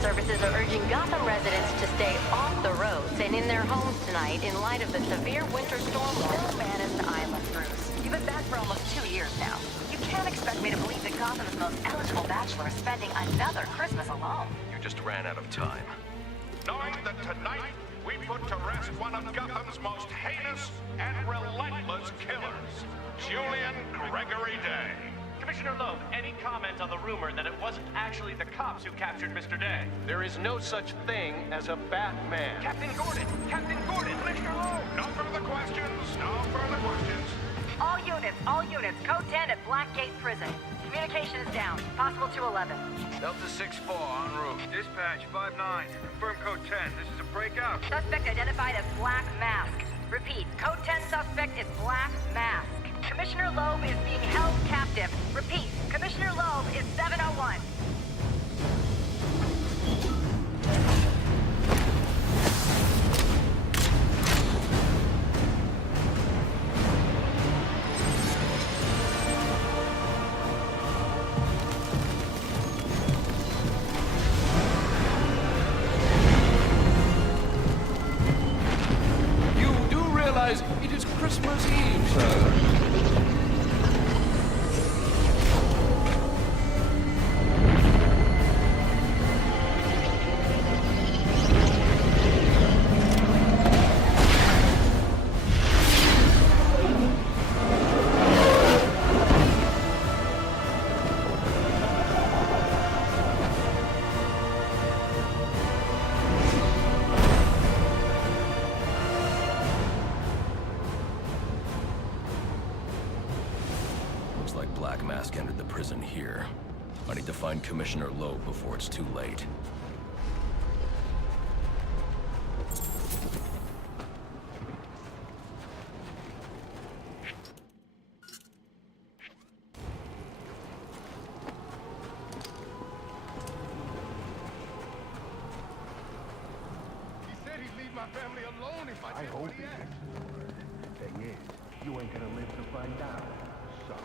services are urging Gotham residents to stay off the roads and in their homes tonight in light of the severe winter storm. No man is an island, Bruce. You've been back for almost 2 years now. You can't expect me to believe that Gotham's most eligible bachelor is spending another Christmas alone. You just ran out of time. Knowing that tonight we put to rest one of Gotham's most heinous and relentless killers, Julian Gregory Day. Commissioner Loeb, any comment on the rumor that it wasn't actually the cops who captured Mr. Day? There is no such thing as a Batman. Captain Gordon! Captain Gordon! Commissioner Loeb! No further questions. No further questions. All units, code 10 at Blackgate Prison. Communication is down. Possible to 11. Delta 6-4 en route. Dispatch 5-9. Confirm code 10. This is a breakout. Suspect identified as Black Mask. Repeat, code 10 suspect is Black Mask. Commissioner Loeb is being held captive. Repeat, Commissioner Loeb is 701. You do realize it is Christmas Eve, sir. Looks like Black Mask entered the prison here. I need to find Commissioner Loeb before it's too late. He said he'd leave my family alone if I did hope what he he asked. Thing is, you ain't gonna live to find out. Sorry.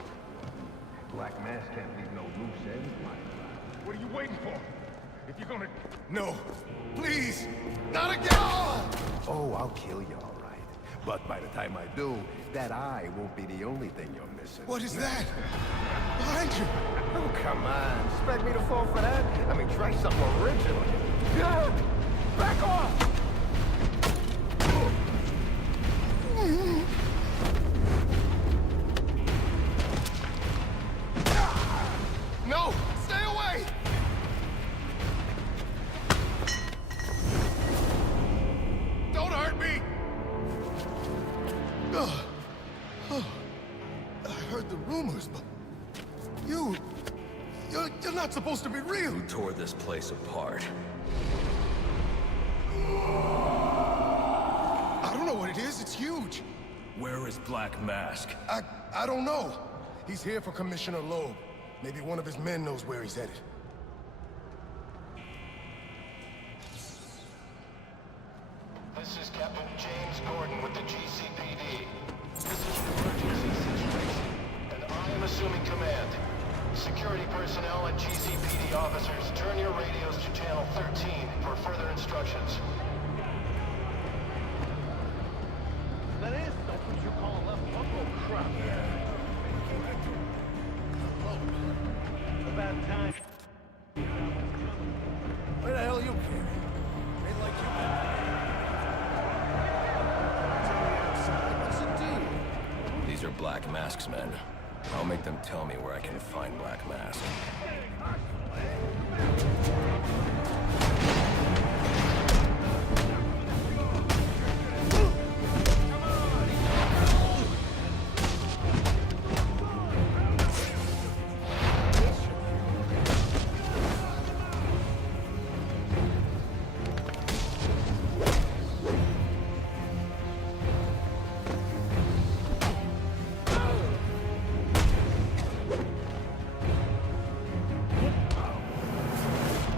Black Mask can't leave no loose ends lying around. What are you waiting for? If you're gonna... No! Please! Not again! Oh, I'll kill you, all right. But by the time I do, that eye won't be the only thing you're missing. What is that? Behind you! Oh, come on. Expect me to fall for that? I mean, try something original. Yeah! Back off! No! Stay away! Don't hurt me! I heard the rumors, but... You're not supposed to be real! Who tore this place apart? I don't know what it is, it's huge! Where is Black Mask? I don't know. He's here for Commissioner Loeb. Maybe one of his men knows where he's headed. This is Captain James Gordon with the GCPD. This is an emergency situation, and I am assuming command. Security personnel and GCPD officers, turn your radios to channel 13 for further instructions. That is, that's what you call a left buckle crap. About time. Where the hell you came? Ain't like you been. Tell me outside. What's the deal? These are Black Mask's men. I'll make them tell me where I can find Black Mask.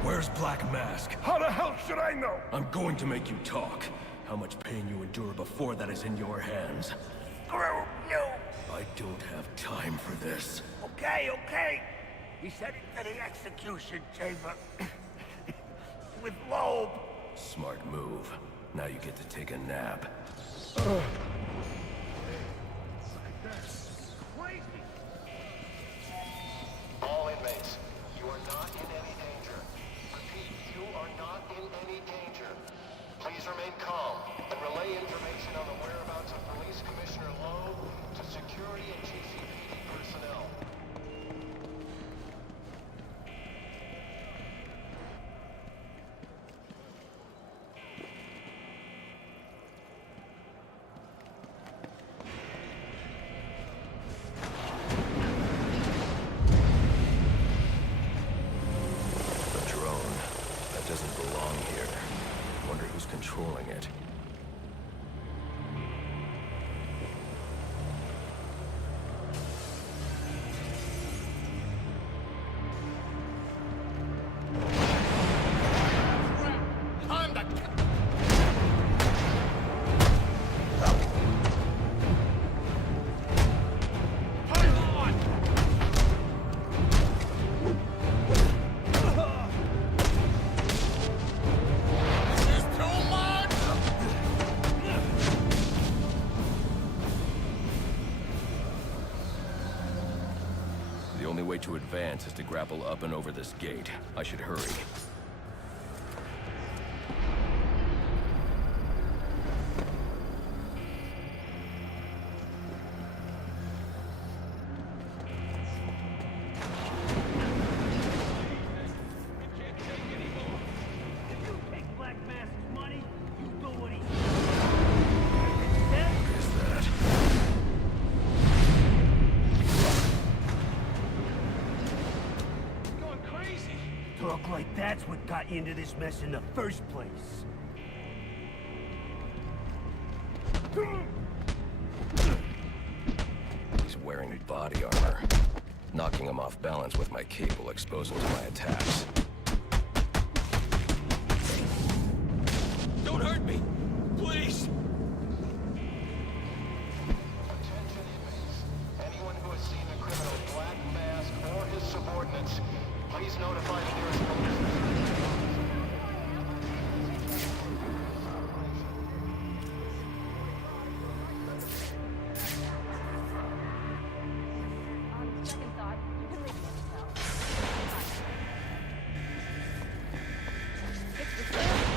Where's Black Mask? How the hell should I know? I'm going to make you talk. How much pain you endure before that is in your hands. Screw you! I don't have time for this. Okay. He said it to the execution chamber. with Loeb. Smart move. Now you get to take a nap. All inmates, you are not in any danger. Repeat, you are not in any danger. Please remain calm and relay information on the whereabouts of Police Commissioner Loeb to security and GCPD personnel. A drone. That doesn't belong here. Wonder who's controlling it. The only way to advance is to grapple up and over this gate. I should hurry. What is that? Talk like that's what got you into this mess in the first place. He's wearing body armor. Knocking him off balance with my cape will expose him to my attacks. Don't hurt me! Please! Attention inmates. Anyone who has seen the criminal Black Mask or his subordinates, please notify the nearest police.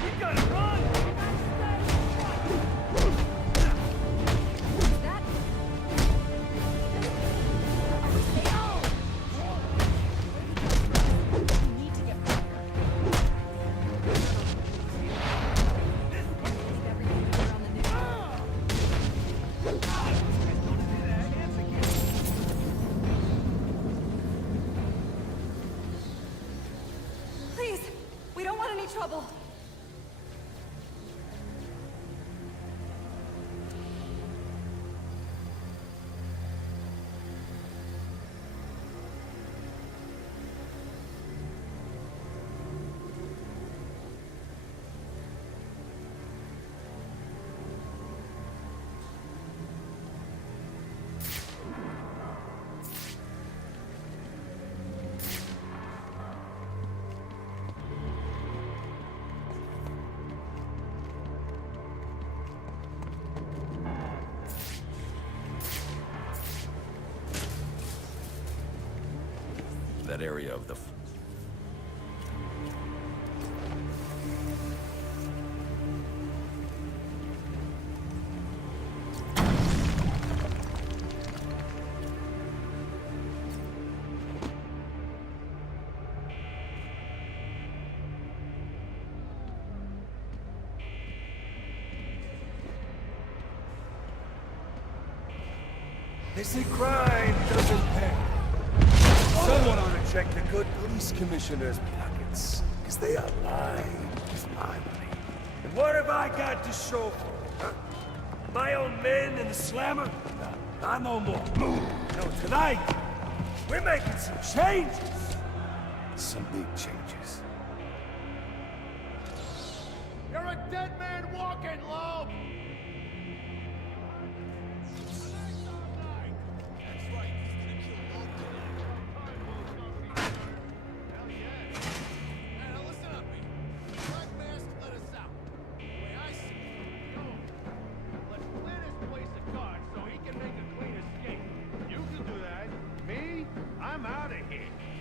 We gotta run! Please, we don't want any trouble. That area of the... They say crime doesn't pay. Someone ought to check the good police commissioner's pockets, because they are lined with my money. And what have I got to show for it, huh? My own men and the slammer? Not no more. No, tonight, we're making some changes. Some big changes. You're a dead man walking, Loeb!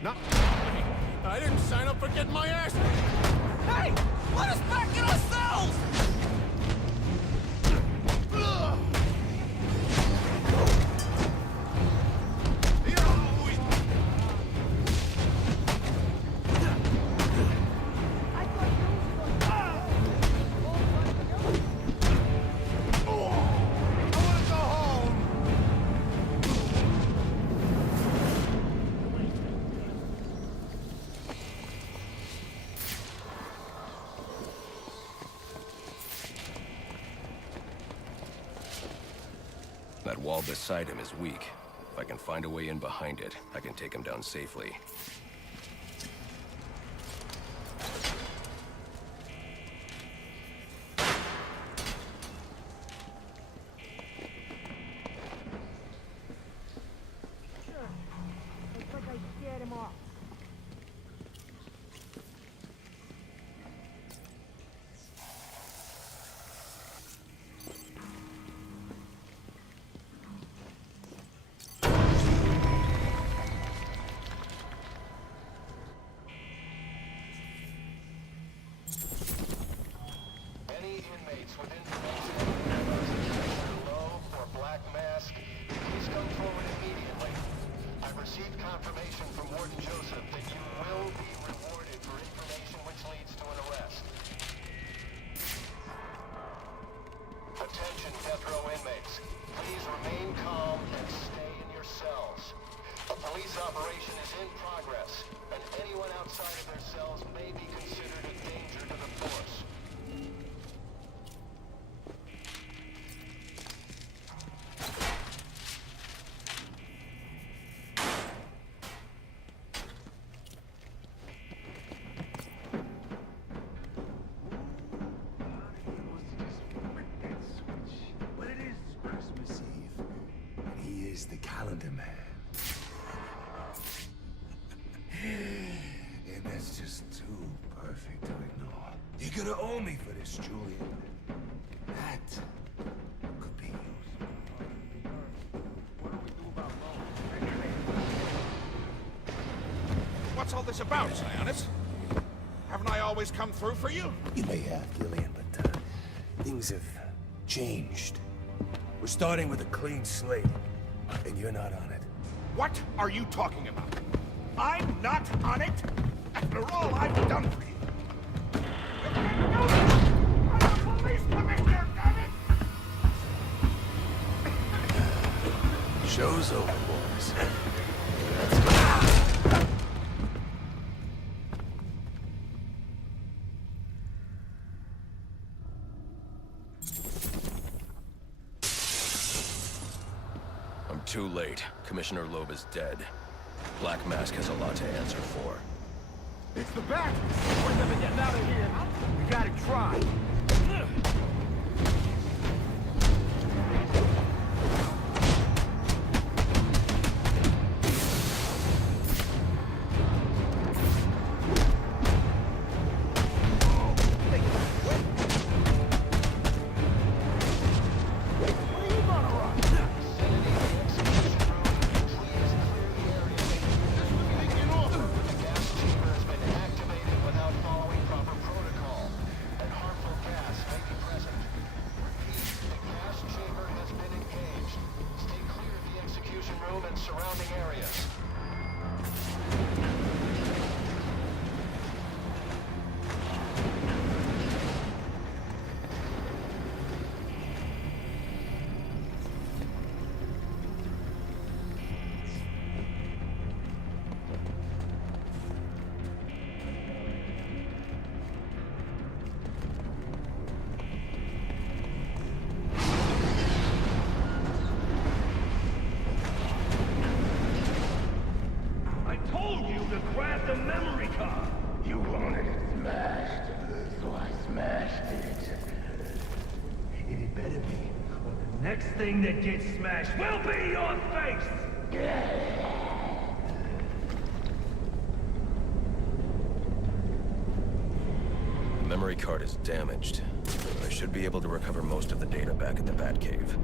Not... I didn't sign up for getting my ass... Hey! Let us back in ourselves! That wall beside him is weak. If I can find a way in behind it, I can take him down safely. Looks like I scared him off. Any inmates with information about Commissioner Lowe or Black Mask, please come forward immediately. I've received confirmation from Warden Joseph that you will be rewarded for information which leads to an arrest. Attention, death row inmates. Please remain calm and stay in your cells. A police operation is in progress, and anyone outside of their cells may be considered a danger to the force. But it is Christmas Eve, and he is the calendar man. And that's just too perfect to ignore. You're gonna owe me for this, Julian. That could be used. What's all this about, Sionis? Haven't I always come through for you? You may have, Gillian, but things have changed. We're starting with a clean slate, and you're not on it. What are you talking about? I'm not on it? After all I've done for you. You can't do this! I'm a police commissioner, damn it! Show's over, boys. I'm too late. Commissioner Loeb is dead. Black Mask has a lot to answer for. It's the bat! We're never getting out of here. We gotta try. surrounding areas. The memory card. You wanted it smashed, so I smashed it. And it better be, or the next thing that gets smashed will be your face! The memory card is damaged. I should be able to recover most of the data back at the Batcave.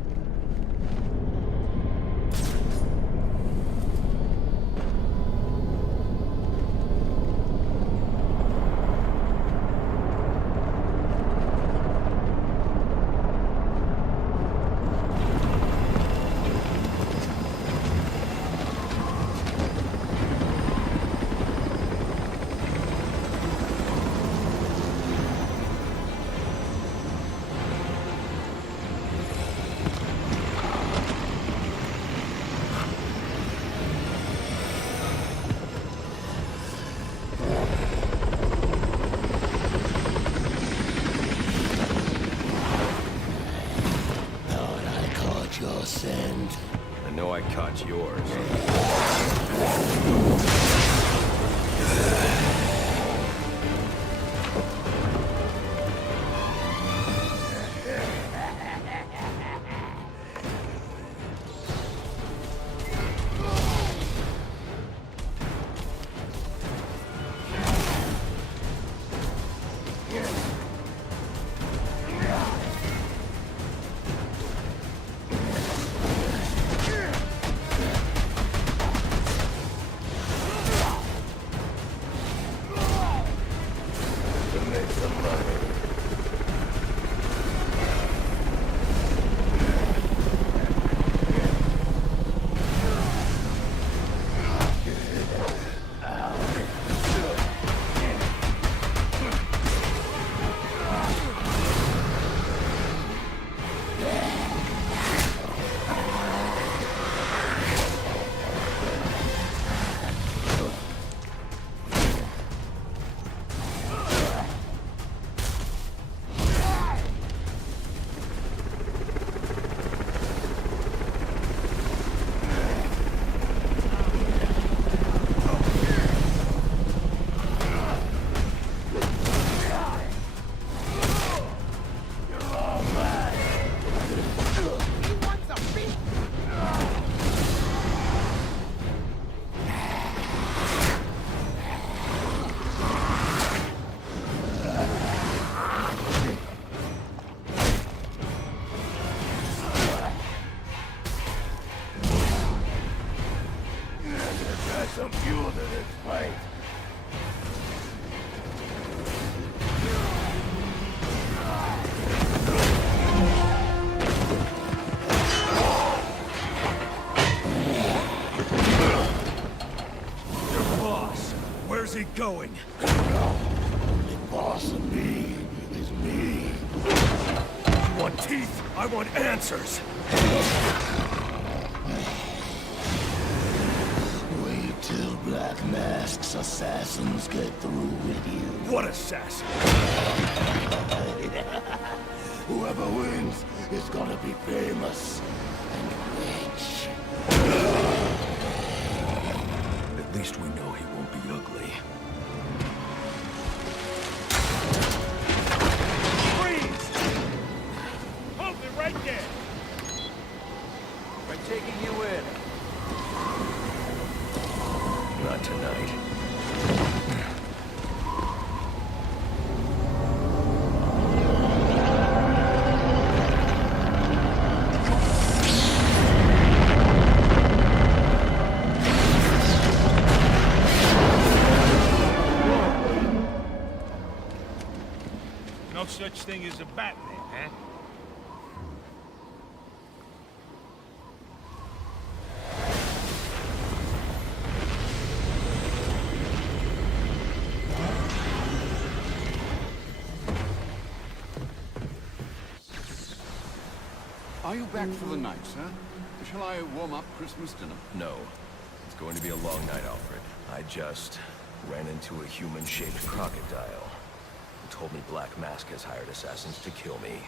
going. The boss of me is me. You want teeth? I want answers. Wait till Black Mask's assassins get through with you. What assassin? Whoever wins is gonna be famous and rich. At least we know he won't be ugly. Freeze! Hold me right there! We're taking you in. Not tonight. No such thing as a Batman, huh? Are you back for the night, sir? Shall I warm up Christmas dinner? No. It's going to be a long night, Alfred. I just ran into a human-shaped crocodile who told me Black Mask has hired assassins to kill me.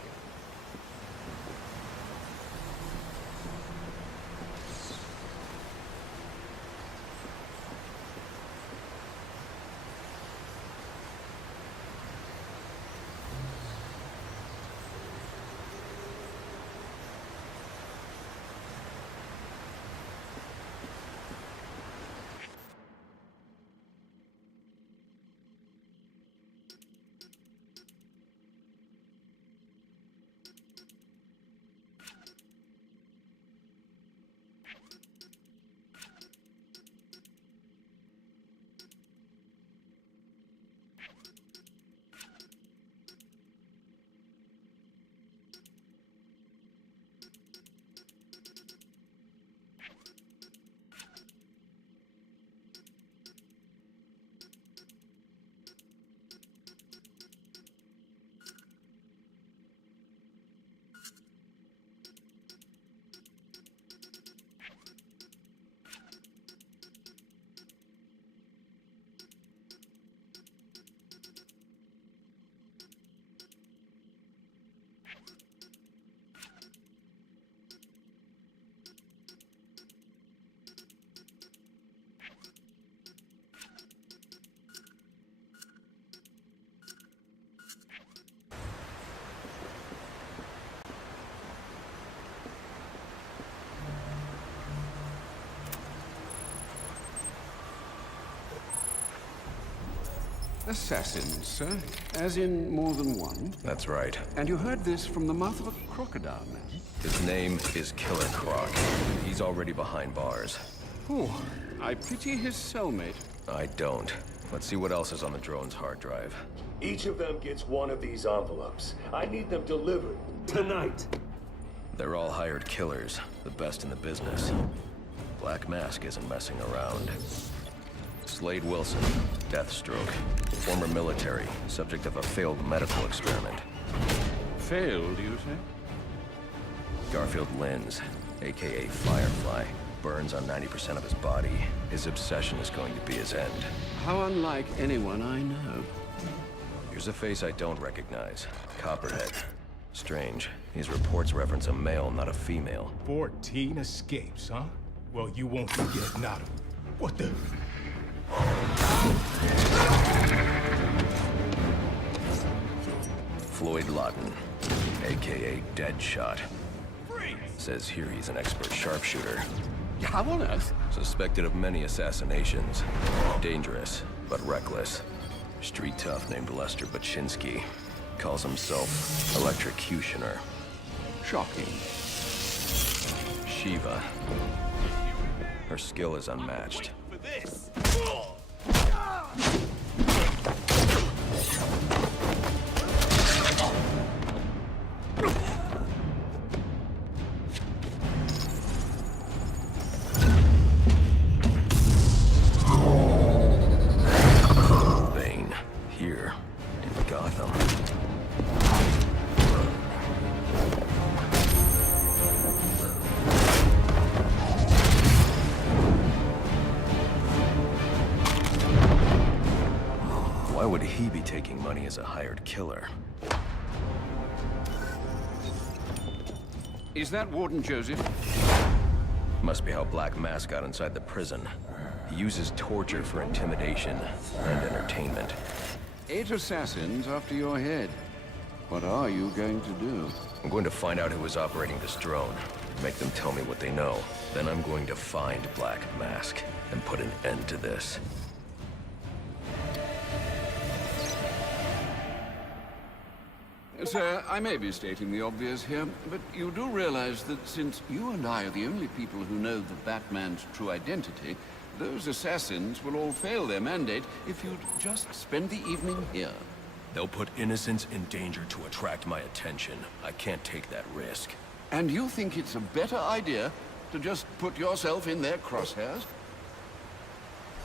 Assassins, sir? As in more than one? That's right. And you heard this from the mouth of a crocodile, man? His name is Killer Croc. He's already behind bars. Oh, I pity his cellmate. I don't. Let's see what else is on the drone's hard drive. Each of them gets one of these envelopes. I need them delivered tonight. They're all hired killers, the best in the business. Black Mask isn't messing around. Slade Wilson, Deathstroke, former military, subject of a failed medical experiment. Failed, you say? Garfield Linz, aka Firefly, burns on 90% of his body. His obsession is going to be his end. How unlike anyone I know. Here's a face I don't recognize. Copperhead. Strange. These reports reference a male, not a female. 14 escapes, huh? Well, you won't forget not a... What the... Floyd Lawton, aka Deadshot. Says here he's an expert sharpshooter. How on earth? Suspected of many assassinations. Dangerous, but reckless. Street tough named Lester Baczynski. Calls himself Electrocutioner. Shocking. Shiva. Her skill is unmatched. For this. Gotham. Why would he be taking money as a hired killer? Is that Warden Joseph? Must be how Black Mask got inside the prison. He uses torture for intimidation and entertainment. 8 assassins after your head. What are you going to do? I'm going to find out who is operating this drone. Make them tell me what they know. Then I'm going to find Black Mask and put an end to this. Sir, I may be stating the obvious here, but you do realize that since you and I are the only people who know the Batman's true identity, those assassins will all fail their mandate if you'd just spend the evening here. They'll put innocents in danger to attract my attention. I can't take that risk. And you think it's a better idea to just put yourself in their crosshairs?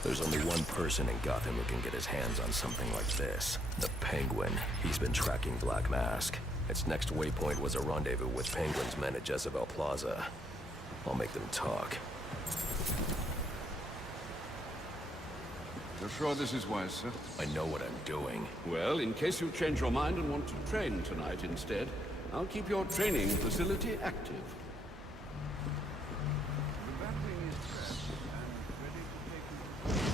There's only one person in Gotham who can get his hands on something like this. The Penguin. He's been tracking Black Mask. Its next waypoint was a rendezvous with Penguin's men at Jezebel Plaza. I'll make them talk. You're sure this is wise, sir? I know what I'm doing. Well, in case you change your mind and want to train tonight instead, I'll keep your training facility active. The Batwing is dressed and ready to take you to the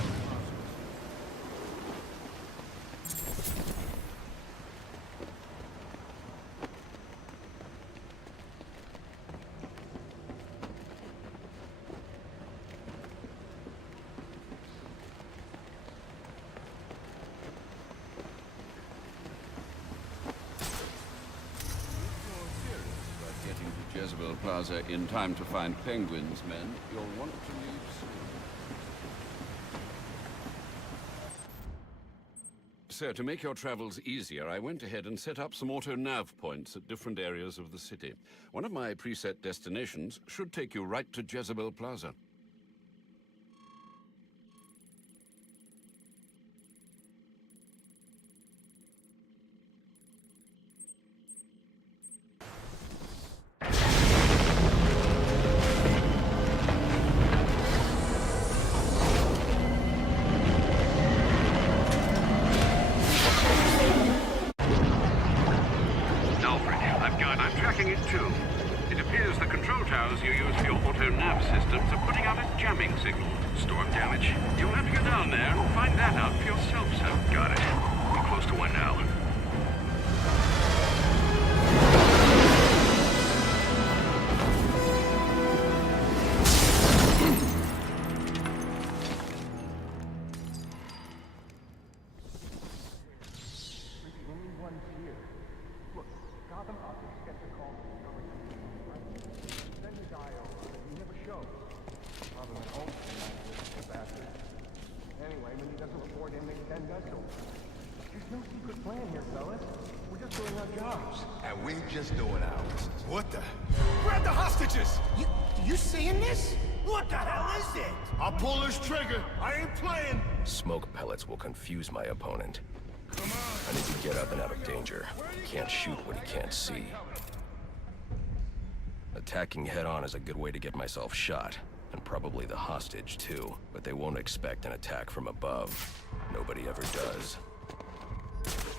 Jezebel Plaza in time to find Penguin's men, you'll want to leave soon. Sir, to make your travels easier, I went ahead and set up some auto-nav points at different areas of the city. One of my preset destinations should take you right to Jezebel Plaza. You use for your auto-nav systems are putting out a jamming signal. Storm damage? You'll have to go down there and find that out for yourself, sir. Got it. I'm close to one now. And we're just doing ours. What the? Grab the hostages! You seeing this? What the hell is it? I'll pull this trigger. I ain't playing. Smoke pellets will confuse my opponent. Come on. I need to get up and out of danger. He can't shoot what he can't see. Attacking head-on is a good way to get myself shot. And probably the hostage, too. But they won't expect an attack from above. Nobody ever does.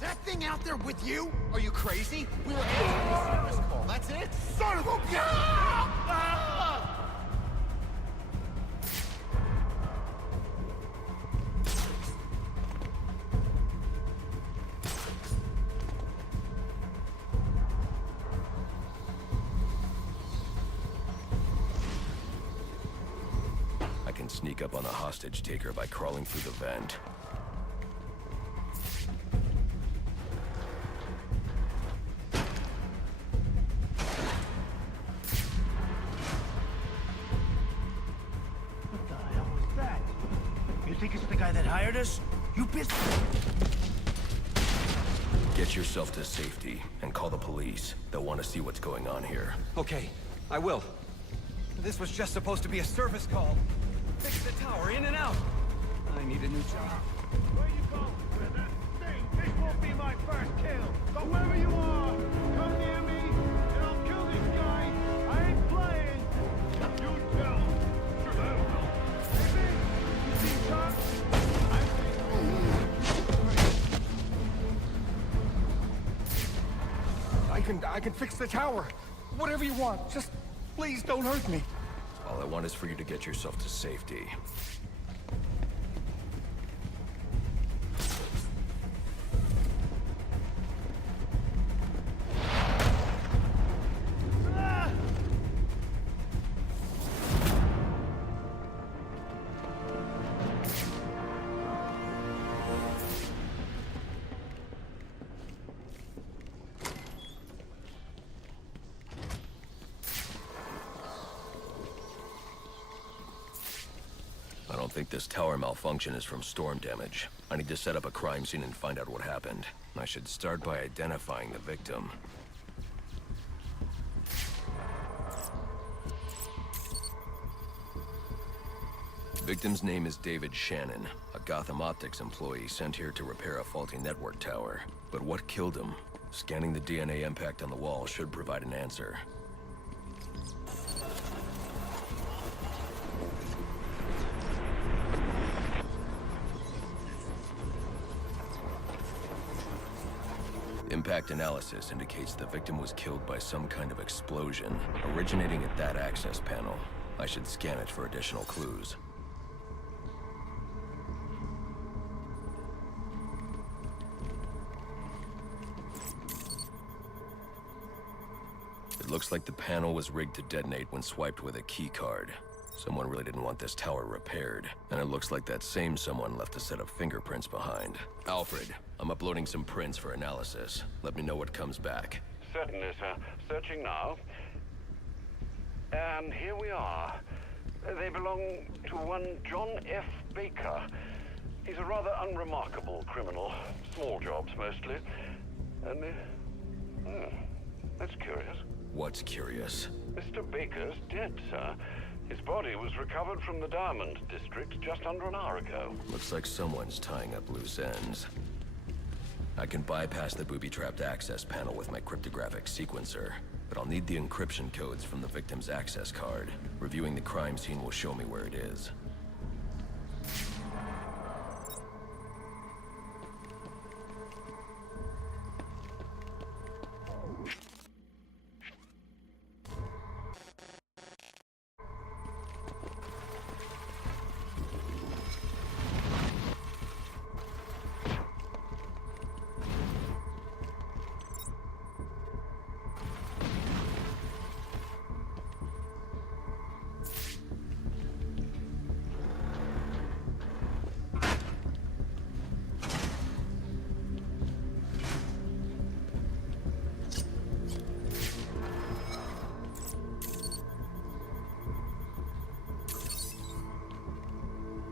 That thing out there with you? Are you crazy? We were answering a service call, that's it? Son of a bitch! I can sneak up on the hostage taker by crawling through the vent. Think it's the guy that hired us? You pissed? Get yourself to safety and call the police. They'll want to see what's going on here. Okay, I will. This was just supposed to be a service call. Fix the tower, in and out. I need a new job. Where you going? This won't be my first I can fix the tower. Whatever you want. Just please don't hurt me. All I want is for you to get yourself to safety. I don't think this tower malfunction is from storm damage. I need to set up a crime scene and find out what happened. I should start by identifying the victim. Victim's name is David Shannon, a Gotham Optics employee sent here to repair a faulty network tower. But what killed him? Scanning the DNA impact on the wall should provide an answer. Impact analysis indicates the victim was killed by some kind of explosion, originating at that access panel. I should scan it for additional clues. It looks like the panel was rigged to detonate when swiped with a key card. Someone really didn't want this tower repaired, and it looks like that same someone left a set of fingerprints behind. Alfred, I'm uploading some prints for analysis. Let me know what comes back. Certainly, sir. Searching now. And here we are. They belong to one John F. Baker. He's a rather unremarkable criminal. Small jobs, mostly. And, that's curious. What's curious? Mr. Baker's dead, sir. His body was recovered from the Diamond District just under an hour ago. Looks like someone's tying up loose ends. I can bypass the booby-trapped access panel with my cryptographic sequencer, but I'll need the encryption codes from the victim's access card. Reviewing the crime scene will show me where it is.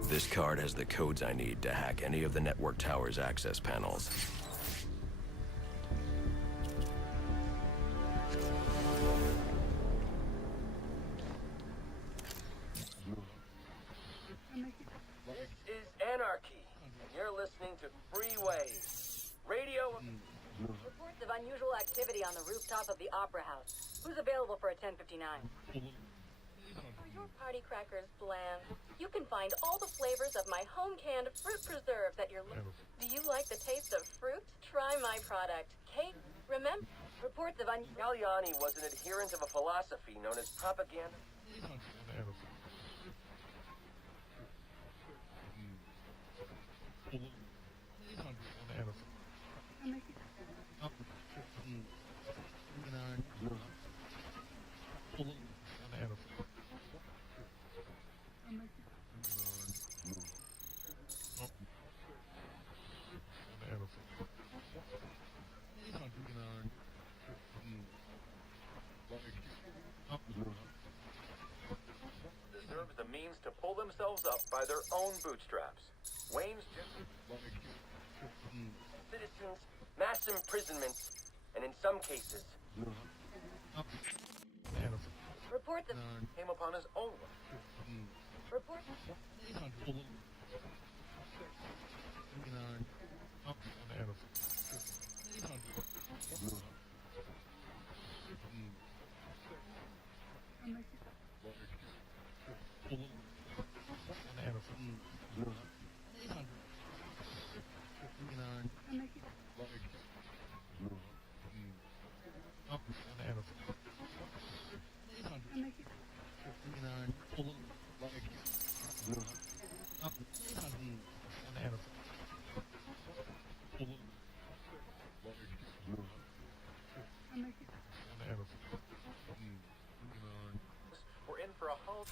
This card has the codes I need to hack any of the network tower's access panels. This is Anarchy, and you're listening to Freeways. Radio... Reports of unusual activity on the rooftop of the Opera House. Who's available for a 1059? Are your party crackers bland? You can find all the flavors of my home-canned fruit preserve that you're... Do you like the taste of fruit? Try my product. Cake. Remember? Reports of Galliani was an adherent of a philosophy known as propaganda. Deserves the means to pull themselves up by their own bootstraps. Wayne's just... citizens, mass imprisonments, and in some cases... Report that came upon his own. report. We're in for a whole...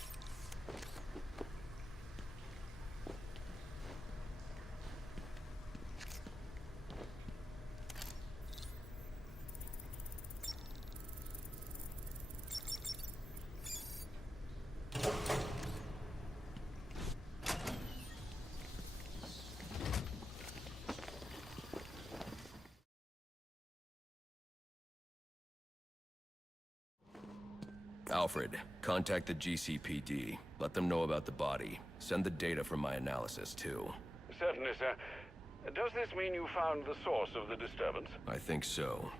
Alfred, contact the GCPD. Let them know about the body. Send the data from my analysis, too. Certainly, sir. Does this mean you found the source of the disturbance? I think so.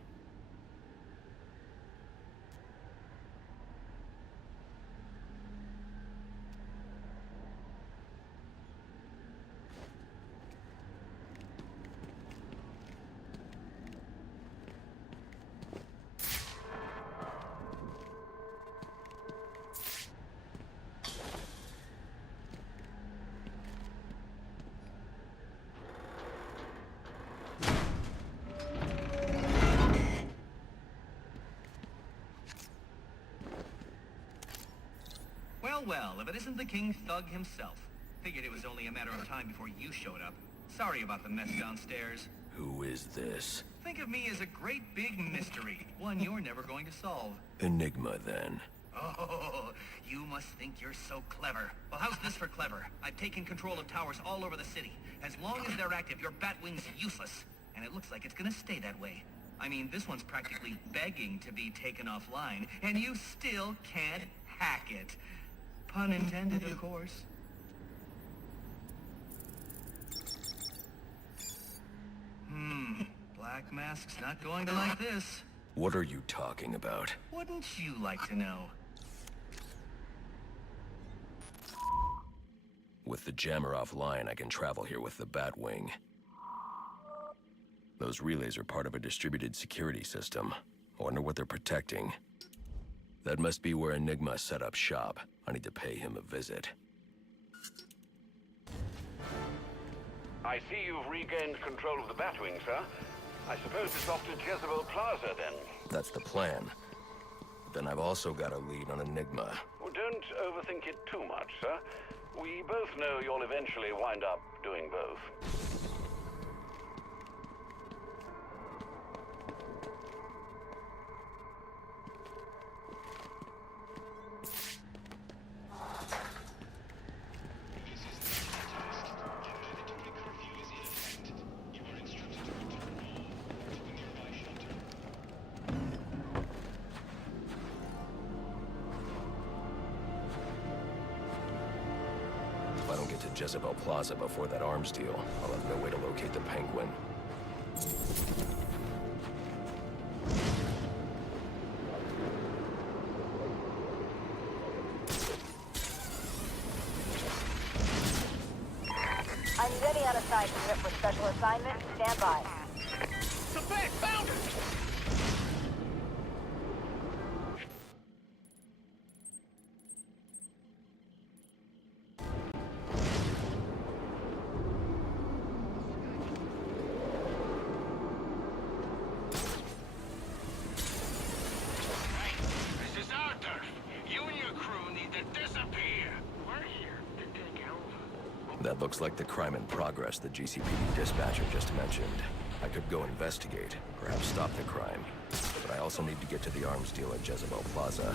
Well, if it isn't the King Thug himself. Figured it was only a matter of time before you showed up. Sorry about the mess downstairs. Who is this? Think of me as a great big mystery, one you're never going to solve. Enigma, then. Oh, you must think you're so clever. Well, how's this for clever? I've taken control of towers all over the city. As long as they're active, your Batwing's useless. And it looks like it's gonna stay that way. I mean, this one's practically begging to be taken offline, and you still can't hack it. Pun intended, of course. Black Mask's not going to like this. What are you talking about? Wouldn't you like to know? With the jammer offline, I can travel here with the Batwing. Those relays are part of a distributed security system. I wonder what they're protecting. That must be where Enigma set up shop. I need to pay him a visit. I see you've regained control of the Batwing, sir. I suppose it's off to Jezebel Plaza, then. That's the plan. Then I've also got a lead on Enigma. Well, don't overthink it too much, sir. We both know you'll eventually wind up doing both. If I don't get to Jezebel Plaza before that arms deal, I'll have no way to locate the Penguin. I need any unassigned unit for special assignment. Stand by. The bag found it! This is our turf. You and your crew need to disappear. We're here to take over. That looks like the crime in progress the GCPD dispatcher just mentioned. I could go investigate, perhaps stop the crime. But I also need to get to the arms deal at Jezebel Plaza.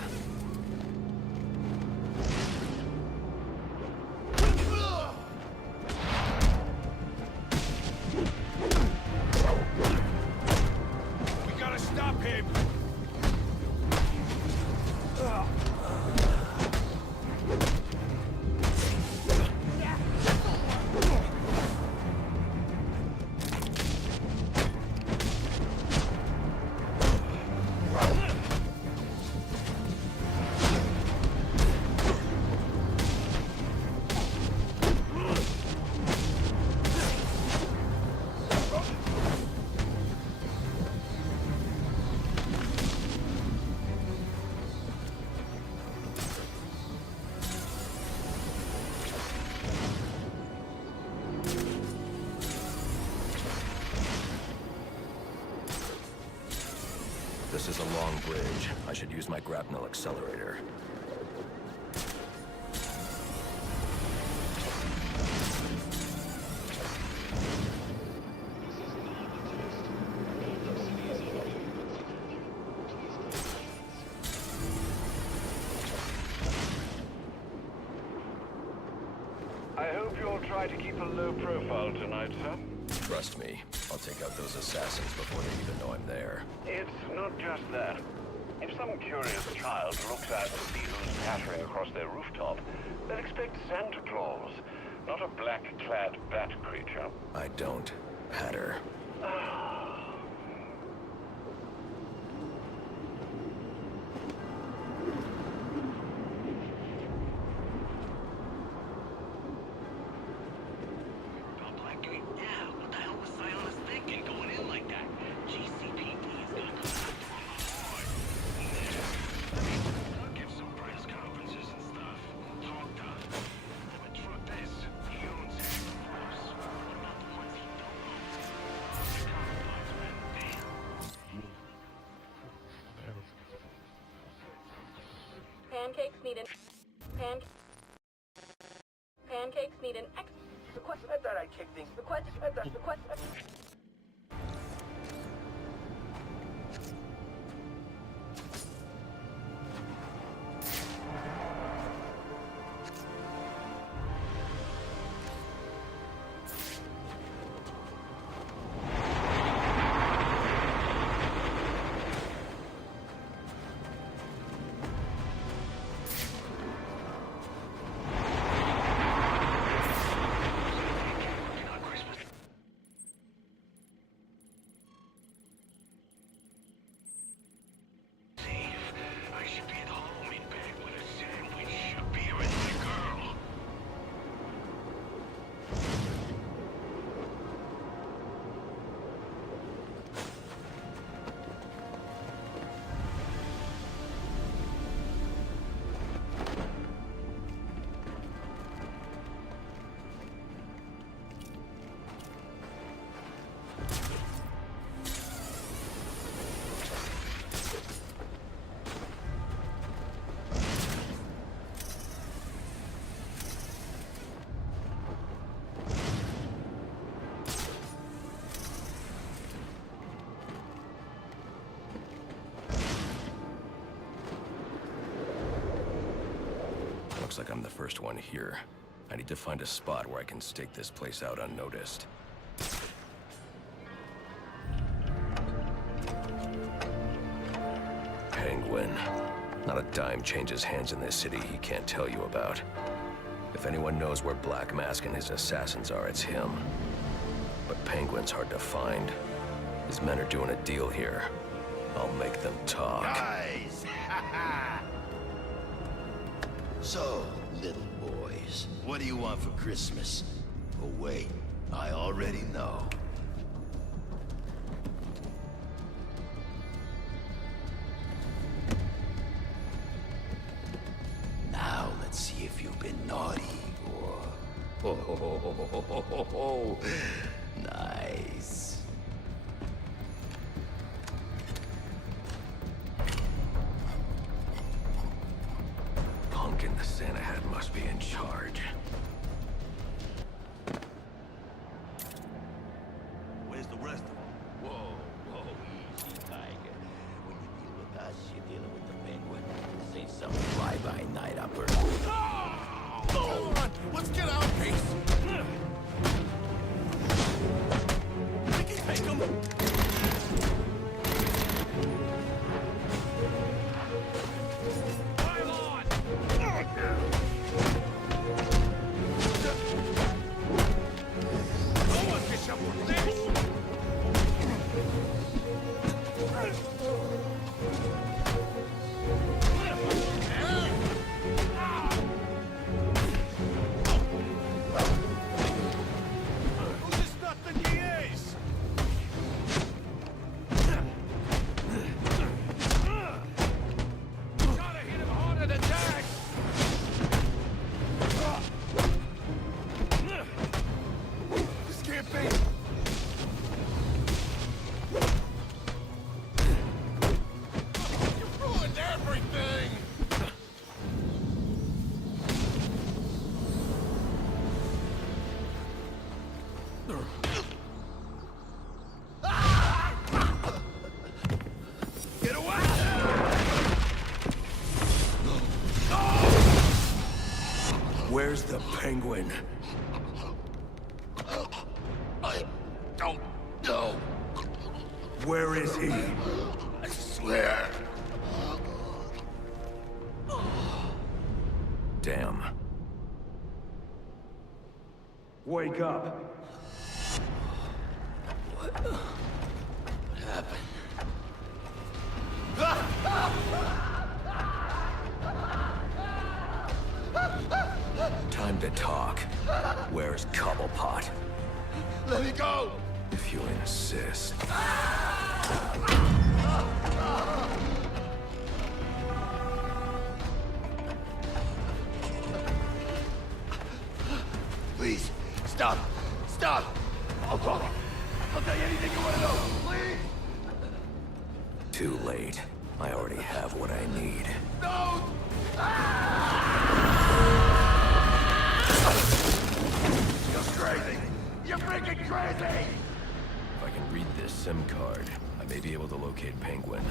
We gotta stop him! This is a long bridge. I should use my grapnel accelerator. I hope you'll try to keep a low profile tonight, sir. Trust me, I'll take out those assassins before they even know I'm there. It's not just that. If some curious child looks out to see who's pattering across their rooftop, they'll expect Santa Claus, not a black-clad bat creature. I don't patter. Pancakes need an ex. Request. I thought I kicked things. Request. Request. Looks like I'm the first one here. I need to find a spot where I can stake this place out unnoticed. Penguin. Not a dime changes hands in this city he can't tell you about. If anyone knows where Black Mask and his assassins are, it's him. But Penguin's hard to find. His men are doing a deal here. I'll make them talk. Guys! So, little boys, what do you want for Christmas? Oh wait, I already know. Now let's see if you've been naughty or... Oh, nice. Pumpkin the Santa hat must be in charge. Where's the rest of them? Whoa, easy, Tiger. When you deal with us, you're dealing with the Penguin. This ain't some fly-by-night operation. Hold on! Let's get out of pace! We can take him! Pile on! Where's the Penguin? I don't know. Where is he? I swear. Damn. Wake up. What happened? Time to talk. Where's Cobblepot? Let me go! If you insist. Please, stop! Stop! I'll talk. I'll tell you anything you want to know, please! Too late. I already have what I need. No! You're crazy! You're freaking crazy! If I can read this SIM card, I may be able to locate Penguin.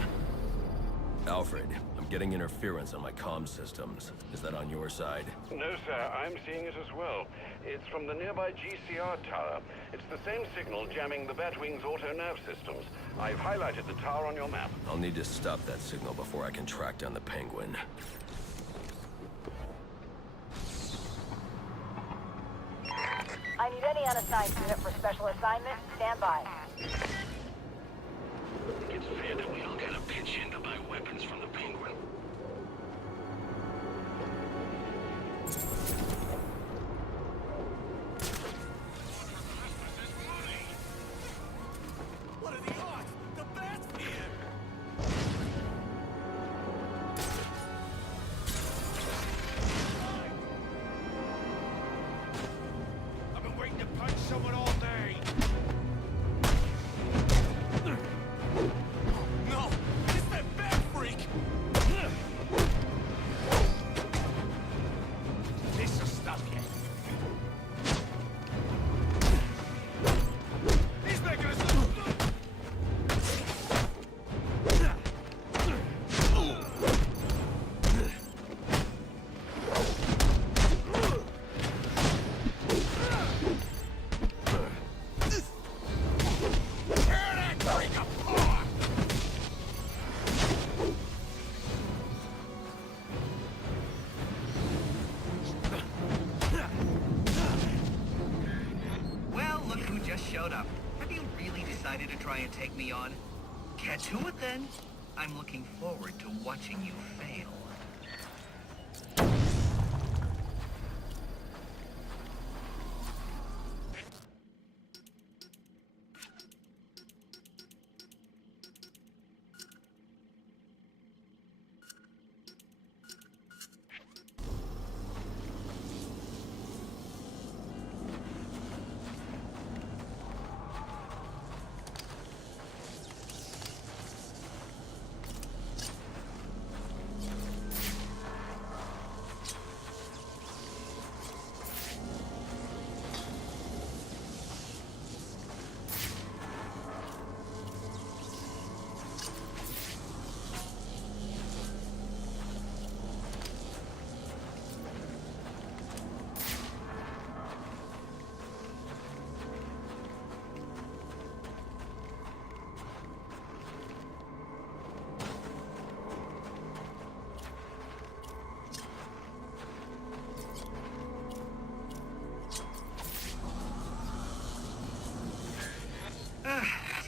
Alfred, I'm getting interference on my comm systems. Is that on your side? No, sir. I'm seeing it as well. It's from the nearby GCR tower. It's the same signal jamming the Batwing's auto-nav systems. I've highlighted the tower on your map. I'll need to stop that signal before I can track down the Penguin. I need any unassigned unit for special assignment. Stand by. It's fair that we all gotta pitch in to buy weapons from the Penguin. What are the odds? The Bat's here! I've been waiting to punch someone all day. No! It's that Bat freak! This'll stop you. He's making us look. Well, look who just showed up. Have you really decided to try and take me on? Get to it then. I'm looking forward to watching you fail.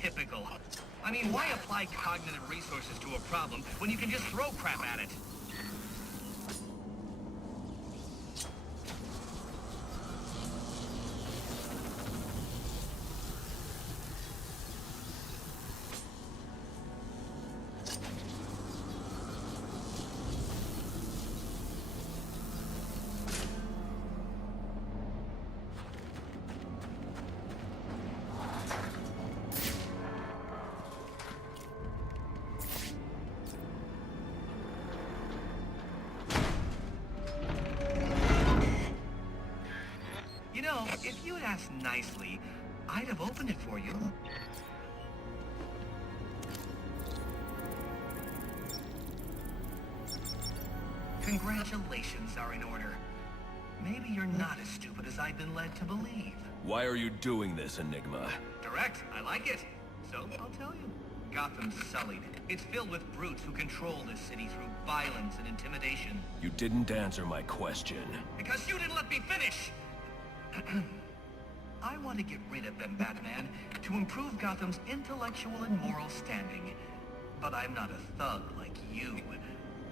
Typical. I mean, why apply cognitive resources to a problem when you can just throw crap at it? You know, if you had asked nicely, I'd have opened it for you. Congratulations are in order. maybe you're not as stupid as I've been led to believe. Why are you doing this, Enigma? Direct, I like it. So, I'll tell you. Gotham's sullied. It's filled with brutes who control this city through violence and intimidation. You didn't answer my question. Because you didn't let me finish! I want to get rid of them, Batman, to improve Gotham's intellectual and moral standing. But I'm not a thug like you.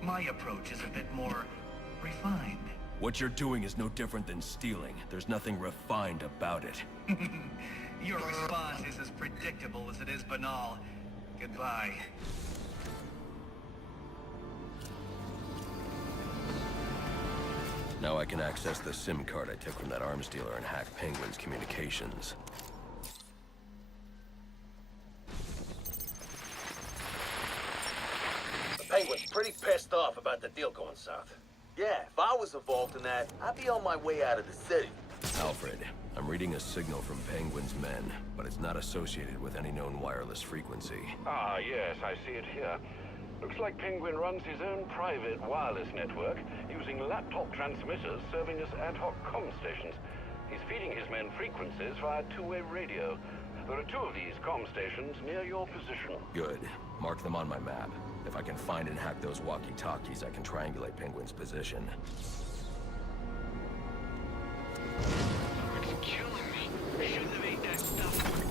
My approach is a bit more refined. What you're doing is no different than stealing. There's nothing refined about it. Your response is as predictable as it is banal. Goodbye. Now I can access the SIM card I took from that arms dealer and hack Penguin's communications. The Penguin's pretty pissed off about the deal going south. Yeah, if I was involved in that, I'd be on my way out of the city. Alfred, I'm reading a signal from Penguin's men, but it's not associated with any known wireless frequency. Ah, yes, I see it here. Looks like Penguin runs his own private wireless network, using laptop transmitters serving as ad hoc comm stations. He's feeding his men frequencies via two-way radio. There are 2 of these comm stations near your position. Good. Mark them on my map. If I can find and hack those walkie-talkies, I can triangulate Penguin's position. It's killing me. Shouldn't have ate that stuff.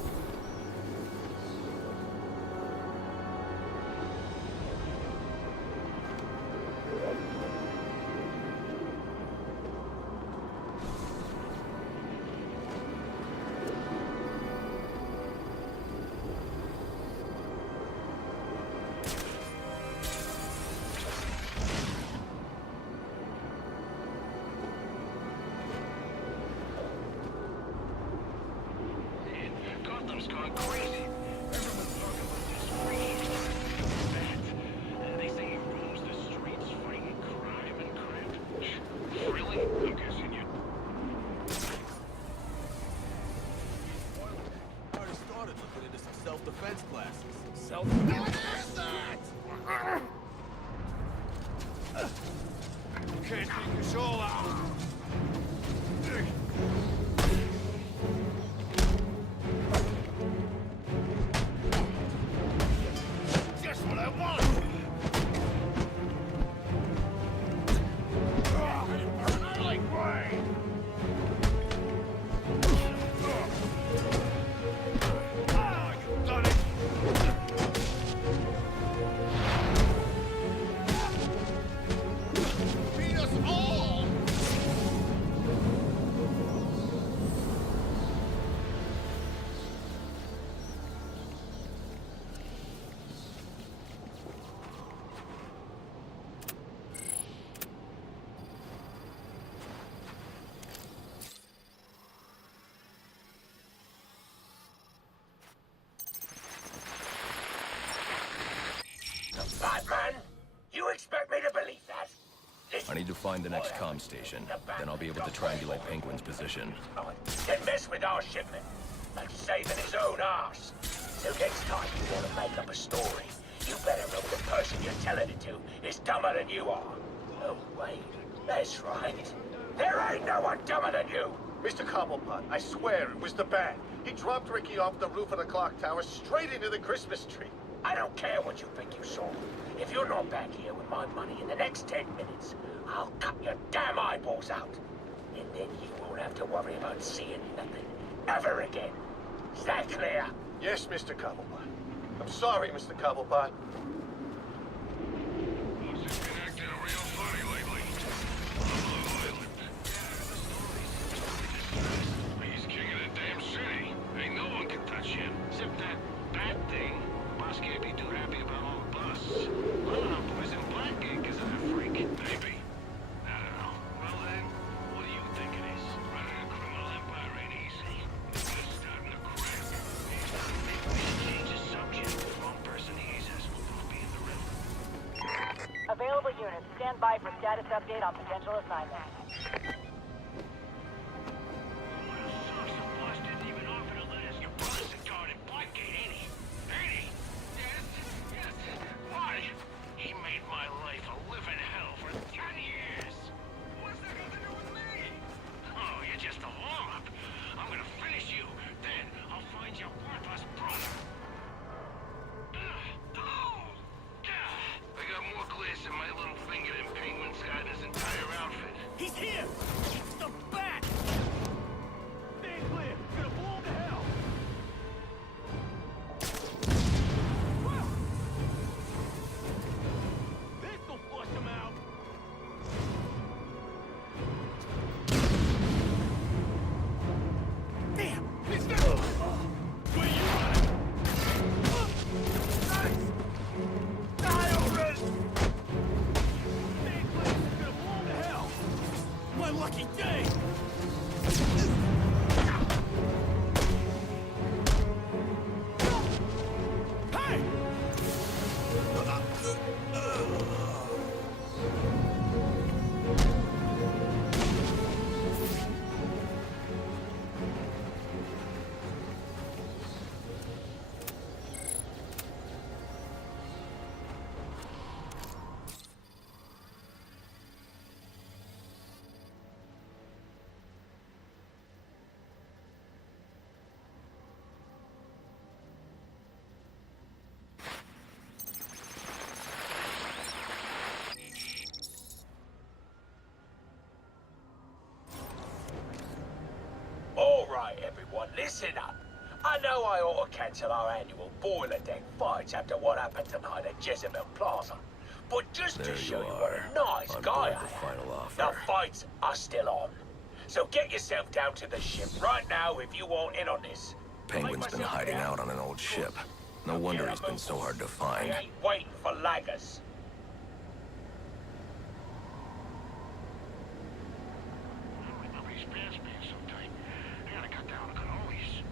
Gotham's gone crazy. Everyone's talking about this freak. Bat. They say he roams the streets fighting crime and crap. Really? I'm guessing you... Already started looking into some self-defense classes. What is that? You can't take us all out. Just what I want. I like rain. You've done it. Beat us all. Batman? You expect me to believe that? I need to find the next comm station. Then I'll be able to triangulate Penguin's position. Then mess with our shipment. Like saving his own arse. So next time you want to make up a story, you better know the person you're telling it to is dumber than you are. Oh, wait. That's right. There ain't no one dumber than you. Mr. Cobblepot, I swear it was the bat. He dropped Ricky off the roof of the clock tower straight into the Christmas tree. I don't care what you think you saw. If you're not back here with my money in the next 10 minutes, I'll cut your damn eyeballs out. And then you won't have to worry about seeing nothing ever again. Is that clear? Yes, Mr. Cobblepot. I'm sorry, Mr. Cobblepot. Who's just been acting real funny lately? Long Island. He's king of the damn city. Ain't no one can touch him. Except that bat thing. Boss can't be too happy about all the bus. I don't know, poison Blackgate because of that freak. Maybe. I don't know. Well then, what do you think it is? Running a criminal empire ain't easy. It's just starting to crack. Maybe we should change the subject. Wrong person to use us will both be in the river. Available units, stand by for status update on potential assignment. Socks of boss didn't even offer to let us. Your brother's a guard at Blackgate, ain't he? Ain't he? Yes. Why? He made my life a living hell for 10 years. What's that got to do with me? guessing my little finger in Penguin's got his entire outfit. He's here! It's the bat! Stay clear! It's gonna blow to hell! This'll flush him out! Damn! He's there! Where you at? Die already! Stay clear! It's gonna blow to hell! My lucky day! Hey! All right, everyone, listen up. I know I ought to cancel our annual boiler deck fights after what happened tonight at Jezebel Plaza. But just to show you what a nice guy I am, the fights are still on. So get yourself down to the ship right now if you want in on this. Penguin's been hiding out on an old ship. No wonder he's been so hard to find. I ain't waiting for laggers. These pants being so tight. I gotta cut down on cannolis.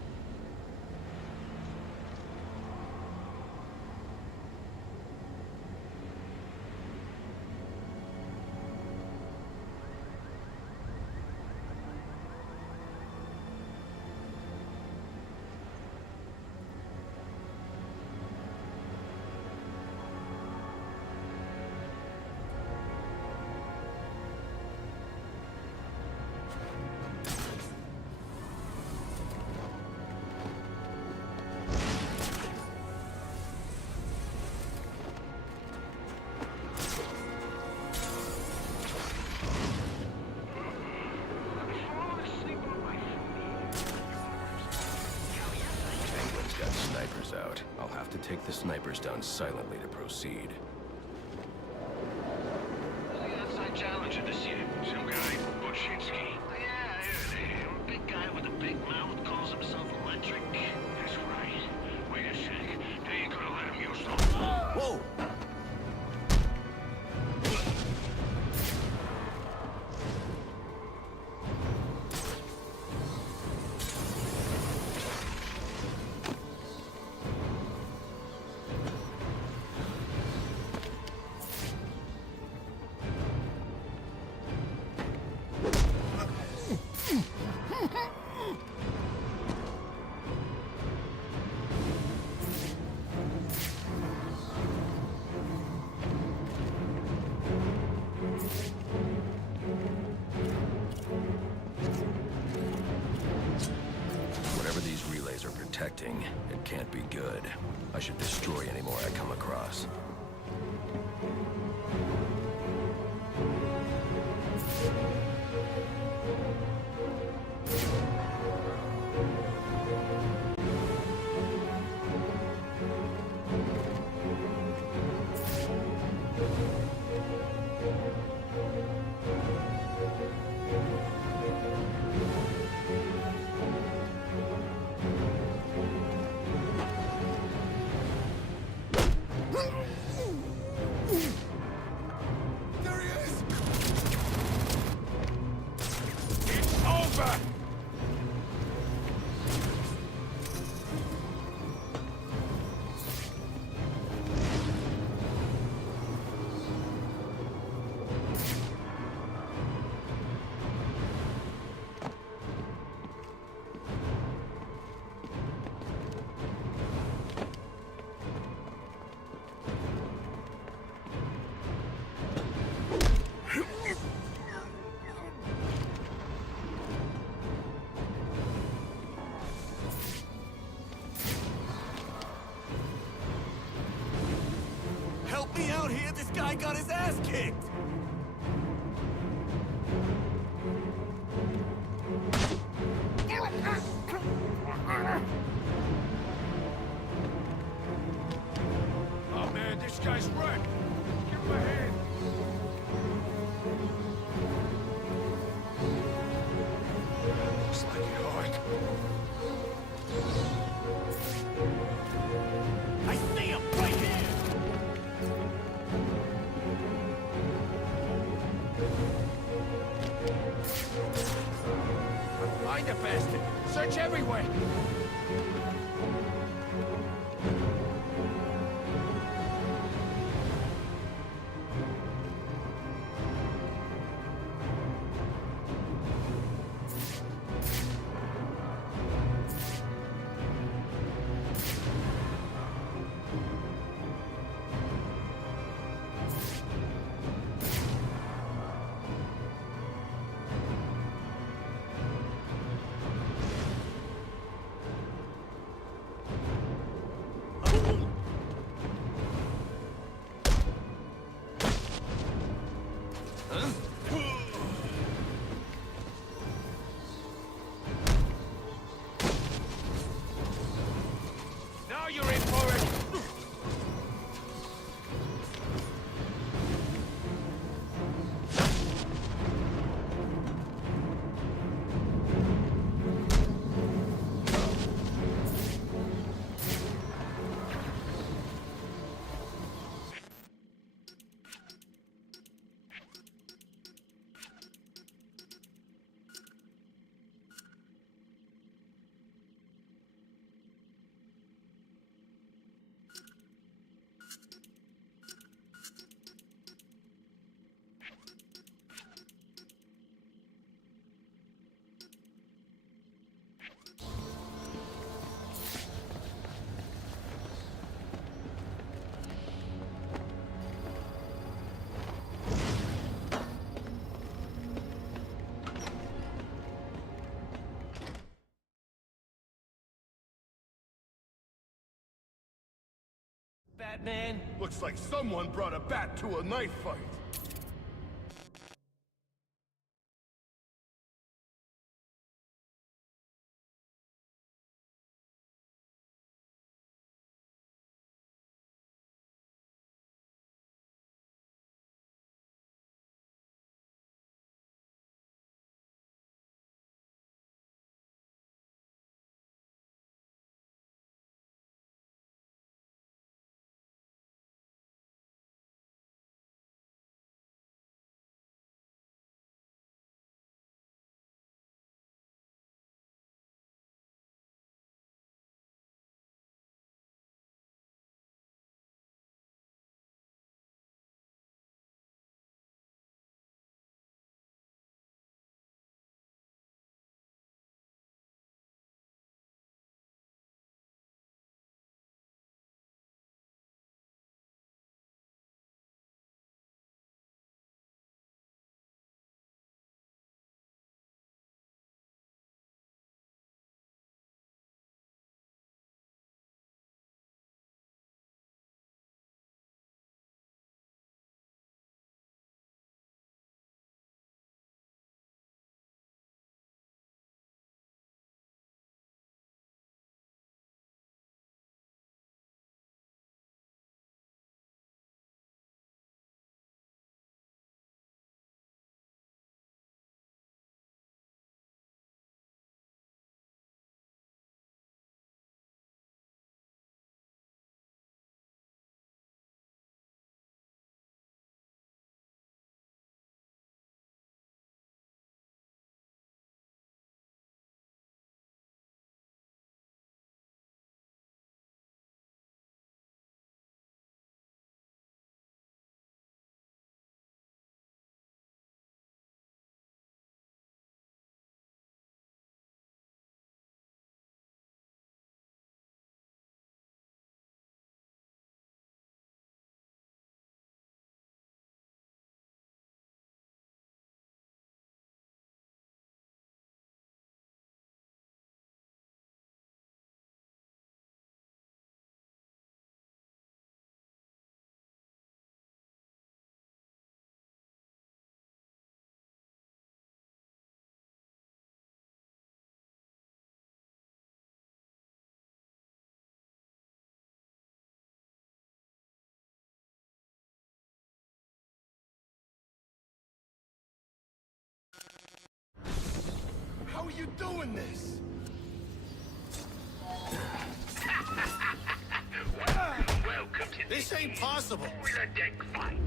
Penguin's got snipers out. I'll have to take the snipers down silently to proceed. The outside challenger this year. Some guy, Bushinsky. Yeah, I heard him. Big guy with a big mouth, calls himself electric. That's right. Wait a sec. They ain't gonna let him use them. Whoa! Whatever these relays are protecting, it can't be good. I should destroy any more I come across. Help me out here, this guy got his ass kicked! Oh man, this guy's wrecked! Give him a hand! Looks like it hard. I see him right here! Find the bastard! Search everywhere! Now you're in for it! Batman? Looks like someone brought a bat to a knife fight. are you doing this? Welcome to This ain't possible. the deck fight.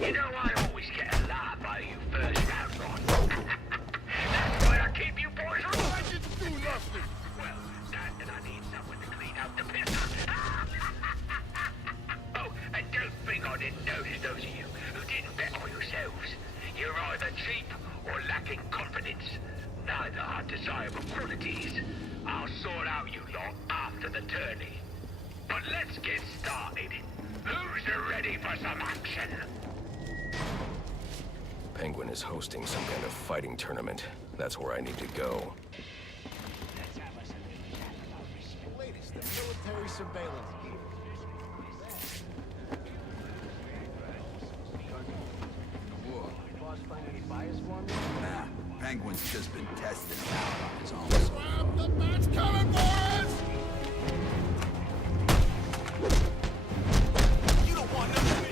You know I always get a laugh out of you first round on. That's why I keep you boys alive. I didn't do nothing. Well, that and I need someone to clean out the piss. Oh, and don't think I didn't notice those of you who didn't bet on yourselves. You're either cheap or lacking confidence. Neither are desirable qualities. I'll sort out you lot after the tourney. But let's get started. Who's ready for some action? Penguin is hosting some kind of fighting tournament. That's where I need to go. The latest, the military surveillance gear. Boss find any bias for me? Nah, Penguin's just been testing it out on his own. Grab the match coming, boys! You don't want none of me.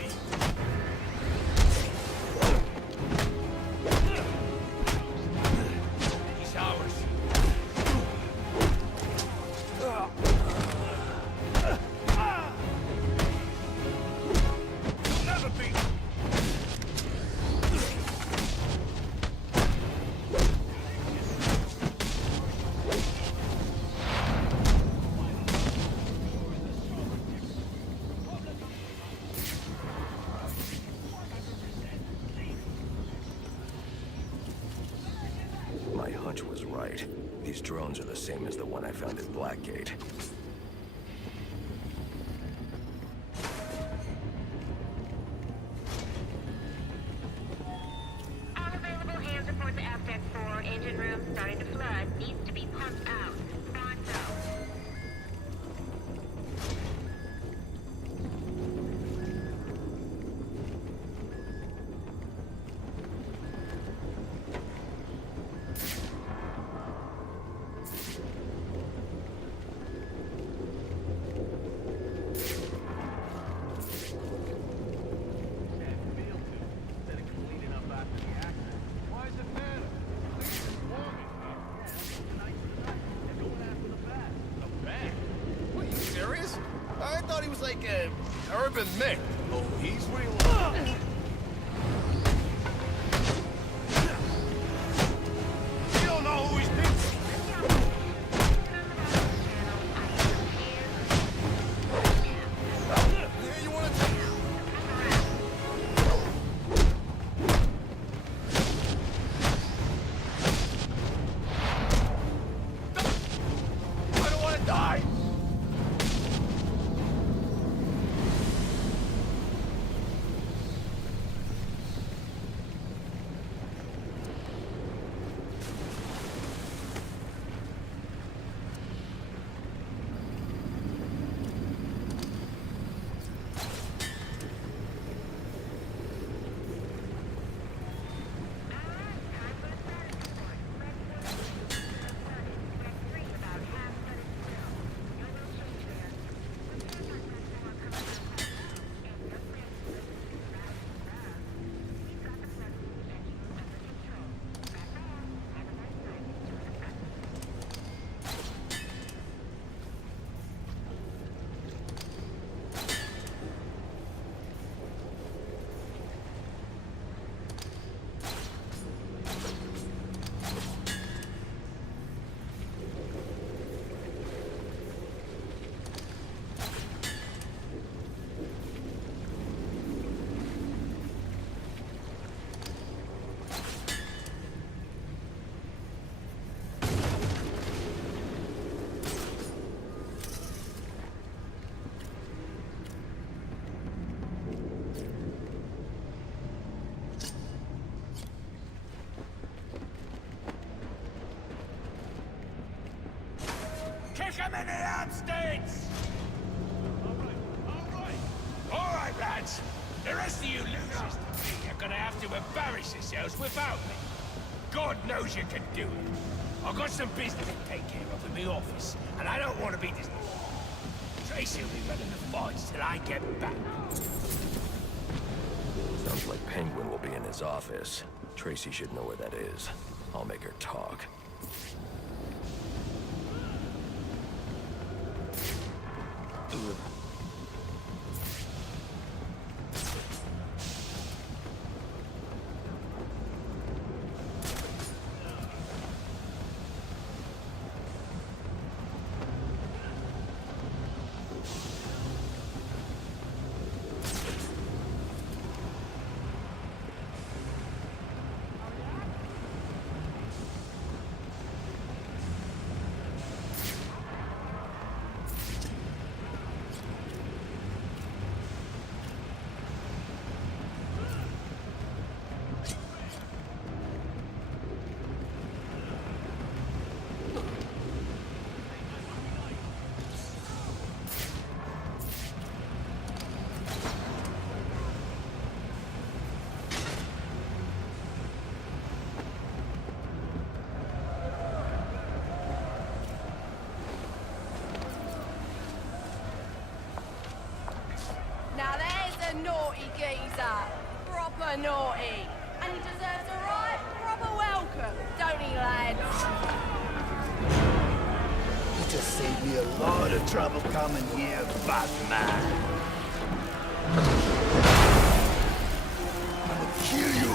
He's ours. You'll never beat me. My hunch was right. These drones are the same as the one I found at Blackgate. All available hands report to Aztec 4. Engine room starting to flood. Needs to be pumped out. Pronto. What, you serious? I thought he was like a urban myth. Oh, he's real. You don't know who he's been. Yeah, you wanna take I don't wanna die! Kick him in the abstains! All right, lads. The rest of you losers to me are gonna have to embarrass yourselves without me. God knows you can do it. I've got some business to take care of in the office, and I don't want to be this. Tracy will be running the fights till I get back. Sounds like Penguin will be in his office. Tracy should know where that is. I'll make her talk. Now there's a naughty geezer. Proper naughty. And he deserves a right proper welcome, don't he, lads? You just saved me a lot of trouble coming here, Batman. I'm gonna kill you.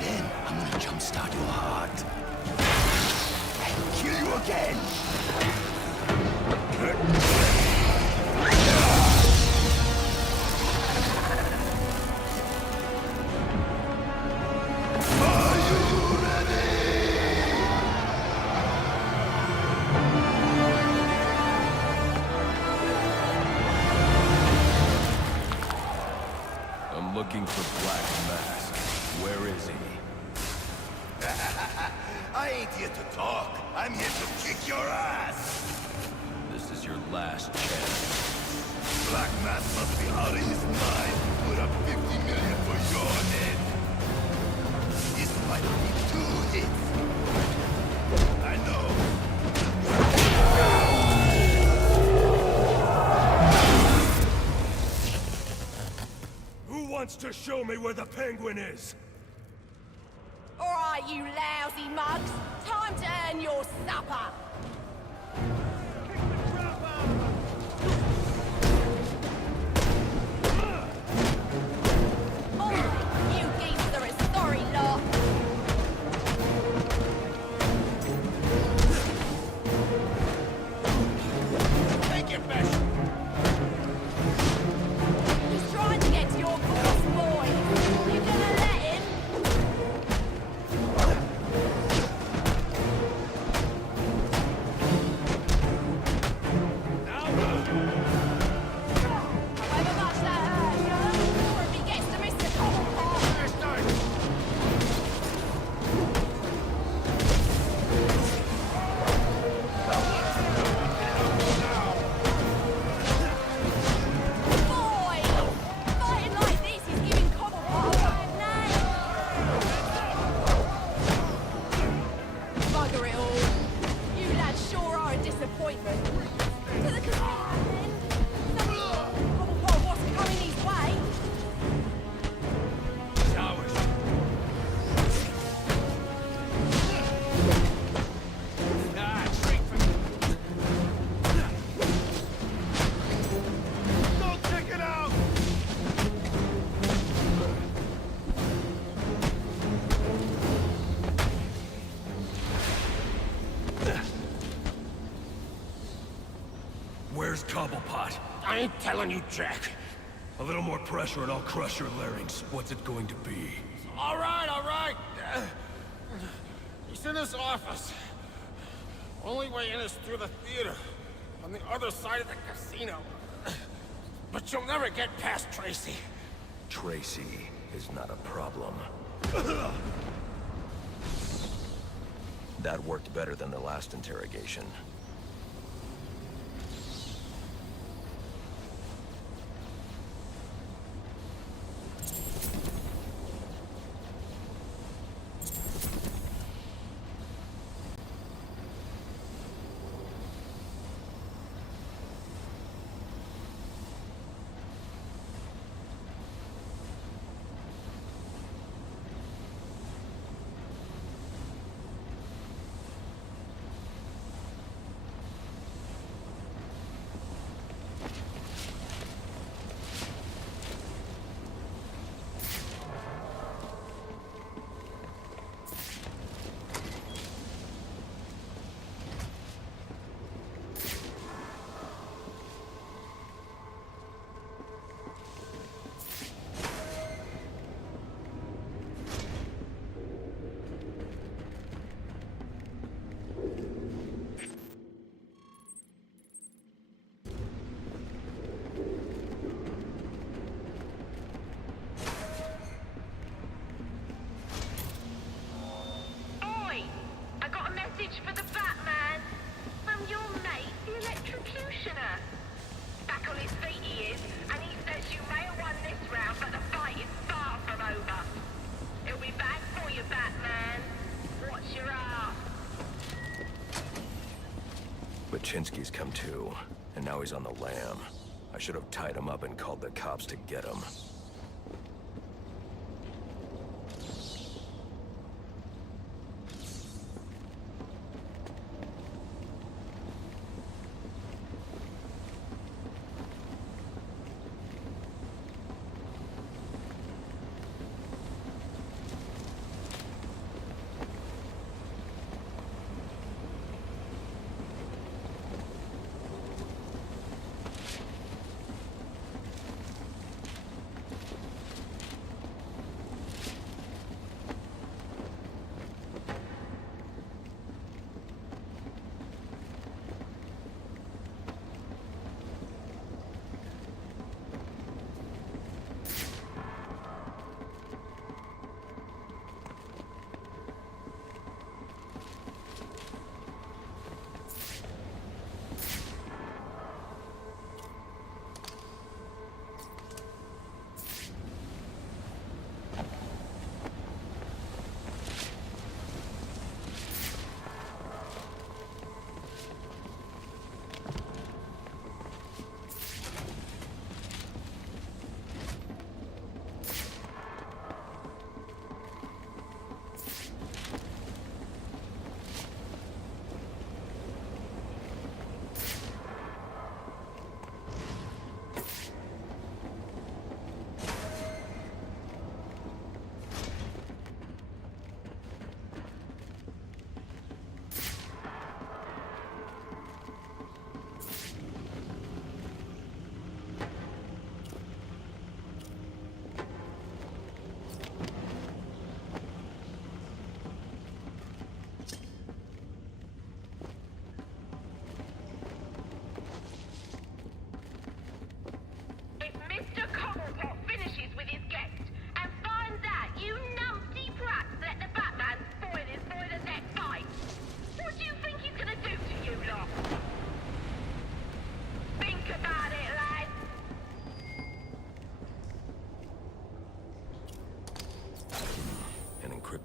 Then I'm gonna jumpstart your heart. And kill you again. Looking for Black Mask. Where is he? I ain't here to talk. I'm here to kick your ass. This is your last chance. Black Mask must be out of his mind. Put up 50 million for your head. This might be 2 hits. I know. Who wants to show me where the Penguin is? All right, you lousy mugs. Time to earn your supper. Oh, you geese are a sorry lot. Take it back! He's trying to get to your boss, boy. You gonna let him? However much that hurt, you know? Or if he gets to miss the common part. Boy! Fighting like this is giving Cobblepot a bad name. Bugger it all. You lads sure are a disappointment. To the casino, then. Cobblepot wasn't coming his way. Go check it out! Where's Cobblepot? I ain't telling you, Jack. A little more pressure and I'll crush your larynx. What's it going to be? All right, all right. He's in his office. Only way in is through the theater, on the other side of the casino. But you'll never get past Tracy. Tracy is not a problem. That worked better than the last interrogation. Baczynski's come to, and now he's on the lam. I should have tied him up and called the cops to get him.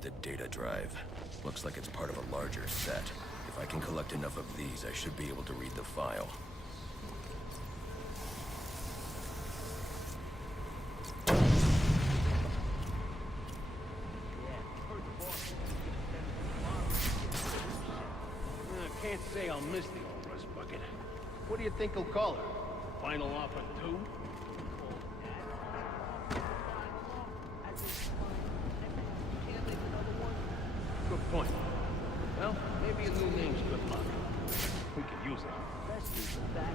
The data drive. Looks like it's part of a larger set. If I can collect enough of these, I should be able to read the file. I can't say I'll miss the old rust bucket. What do you think he'll call her? Final offer 2? Good point. Well, maybe a new name's good luck. We could use it. Best use of that.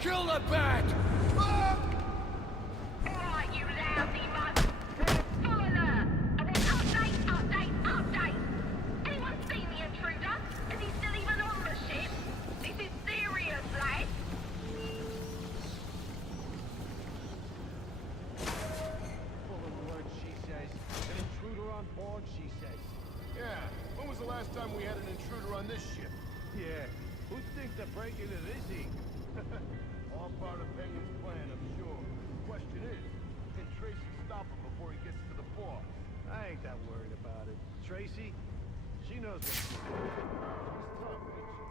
Kill the bat! Time we had an intruder on this ship. Yeah, who'd think to break into this ink? All part of Penguin's plan, I'm sure. Question is, can Tracy stop him before he gets to the boss? I ain't that worried about it. Tracy, she knows what she's doing. She's tough, ain't she?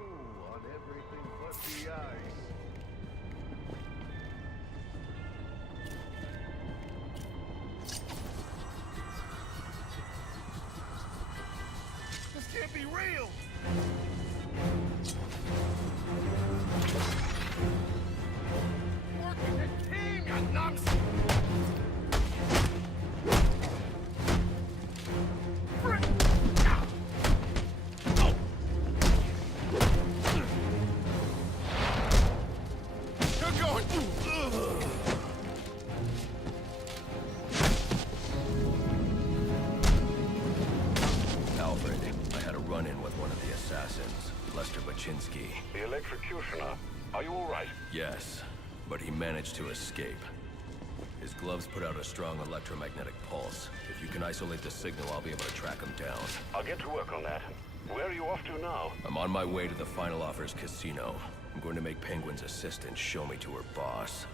Ooh, on everything but the ice. This can't be real! Work as a team, you nuts! The electrocutioner. Are you all right? Yes, but he managed to escape. His gloves put out a strong electromagnetic pulse. If you can isolate the signal, I'll be able to track him down. I'll get to work on that. Where are you off to now? I'm on my way to the Final Offers casino. I'm going to make Penguin's assistant show me to her boss.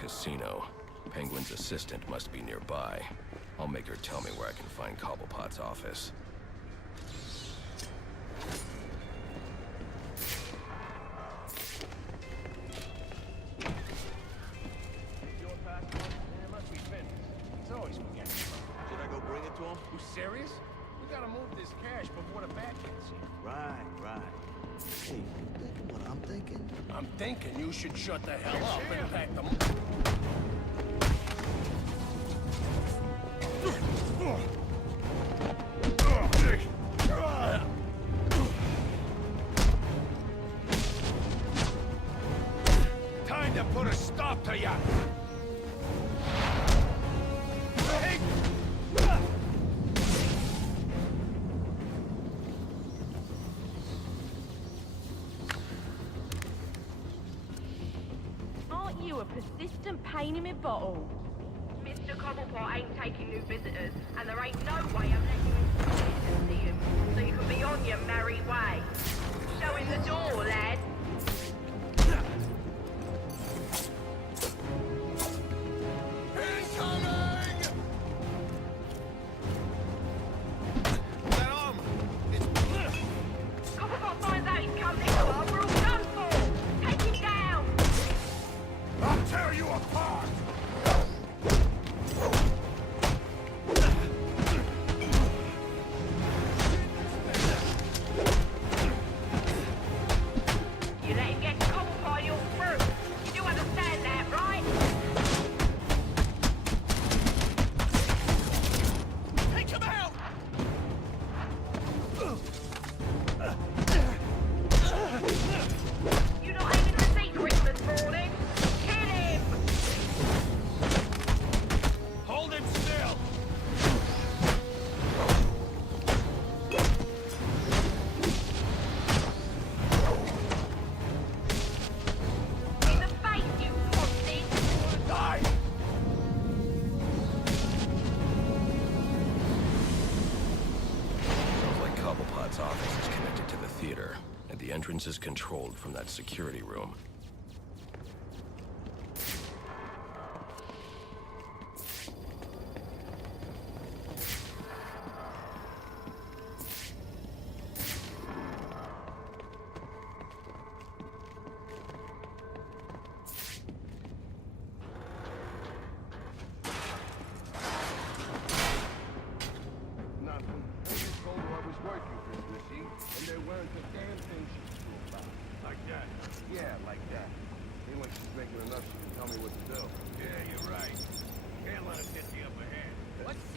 Casino. Penguin's assistant must be nearby. I'll make her tell me where I can find Cobblepot's office. Your passport? It must be finished. He's always forgetting something. Should I go bring it to him? You serious? We gotta move this cash before the bat gets here. Right. Hey, you thinking what I'm thinking? I'm thinking you should shut the hell up and pack them. Time to put a stop to ya! Aren't you a persistent pain in my bottle? Mr. Cobblepot ain't taking new visitors, and there ain't no way I'm letting you to see him, so you can be on your merry way. Show him the door, lad. Cobblepot finds out he's come this far, we're all done for. Take him down. I'll tear you apart! is controlled from that security room.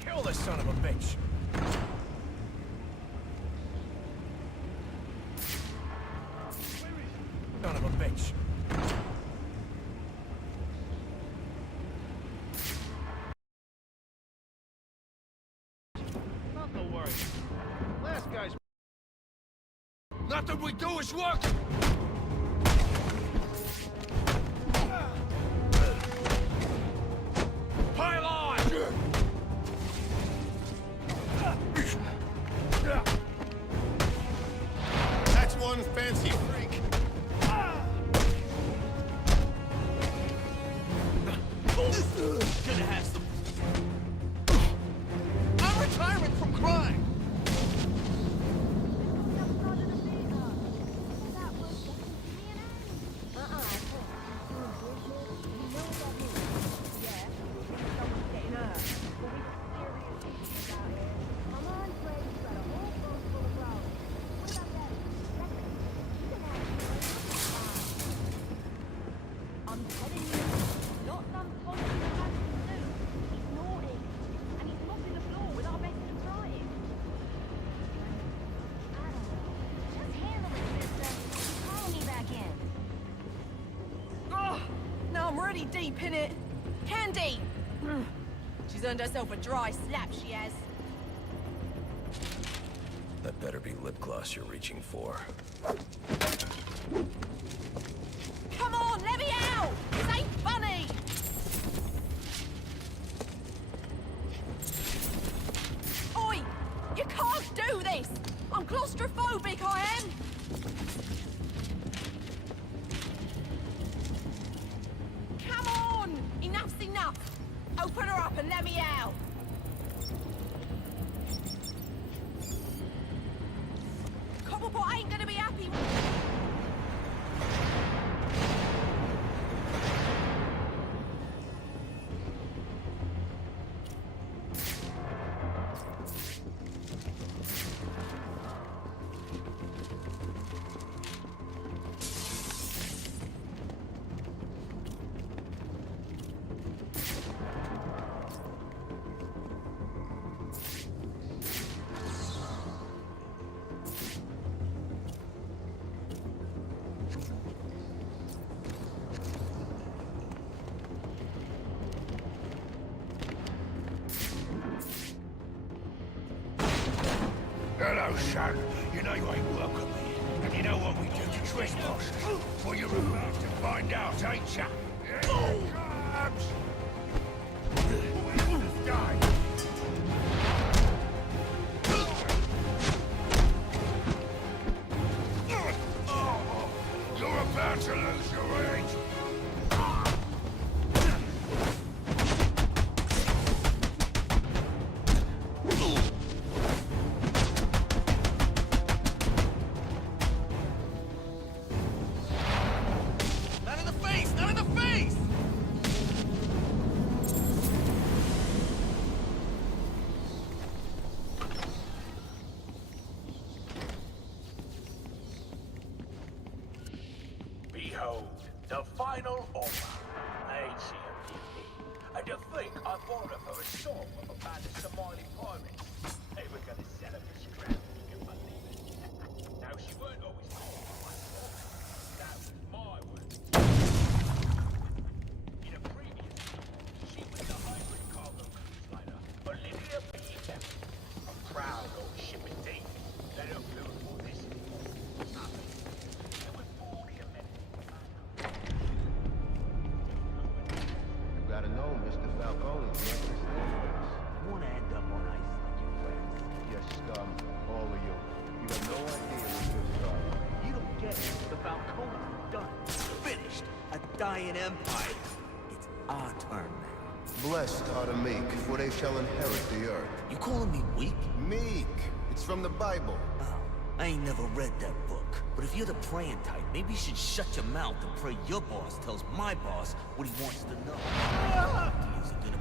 Kill this son of a bitch! Son of a bitch! Not to worry. Last guy's... Nothing we do is work! Pile on! That's one fancy freak. Gonna have some... I'm retiring from crime. I'm already deep in it. Candy! She's earned herself a dry slap, she has. That better be lip gloss you're reaching for. Come on, let me out! This ain't funny! Oi! You can't do this! I'm claustrophobic, I am! Come on! Enough's enough! Open her up and let me out! Cobblepot ain't gonna be happy with... Hello, son. You know you ain't welcome here. And you know what we do to trespassers? Well, you're about to find out, ain't ya? Here it comes! Who is this guy? You're about to lose your head. Behold, the final offer. Ain't she a beauty? And to think I bought her for a song of a band of Somali pirates. They were gonna sell her for scrap, you can believe it. Now, she weren't always called my fault. That was my word. In a previous life, she was the hybrid cargo cruise liner, Olivia P. Evans, a proud old shipping thief. They don't do it for this anymore. Nothing. There was 40 amendments. You gotta know, Mr. Falcone, you understand this. You wanna end up on ice like dying empire. It's our turn now. Blessed are the meek, for they shall inherit the earth. You calling me weak? Meek. It's from the Bible. Oh, I ain't never read that book. But if you're the praying type, maybe you should shut your mouth and pray your boss tells my boss what he wants to know. Is it gonna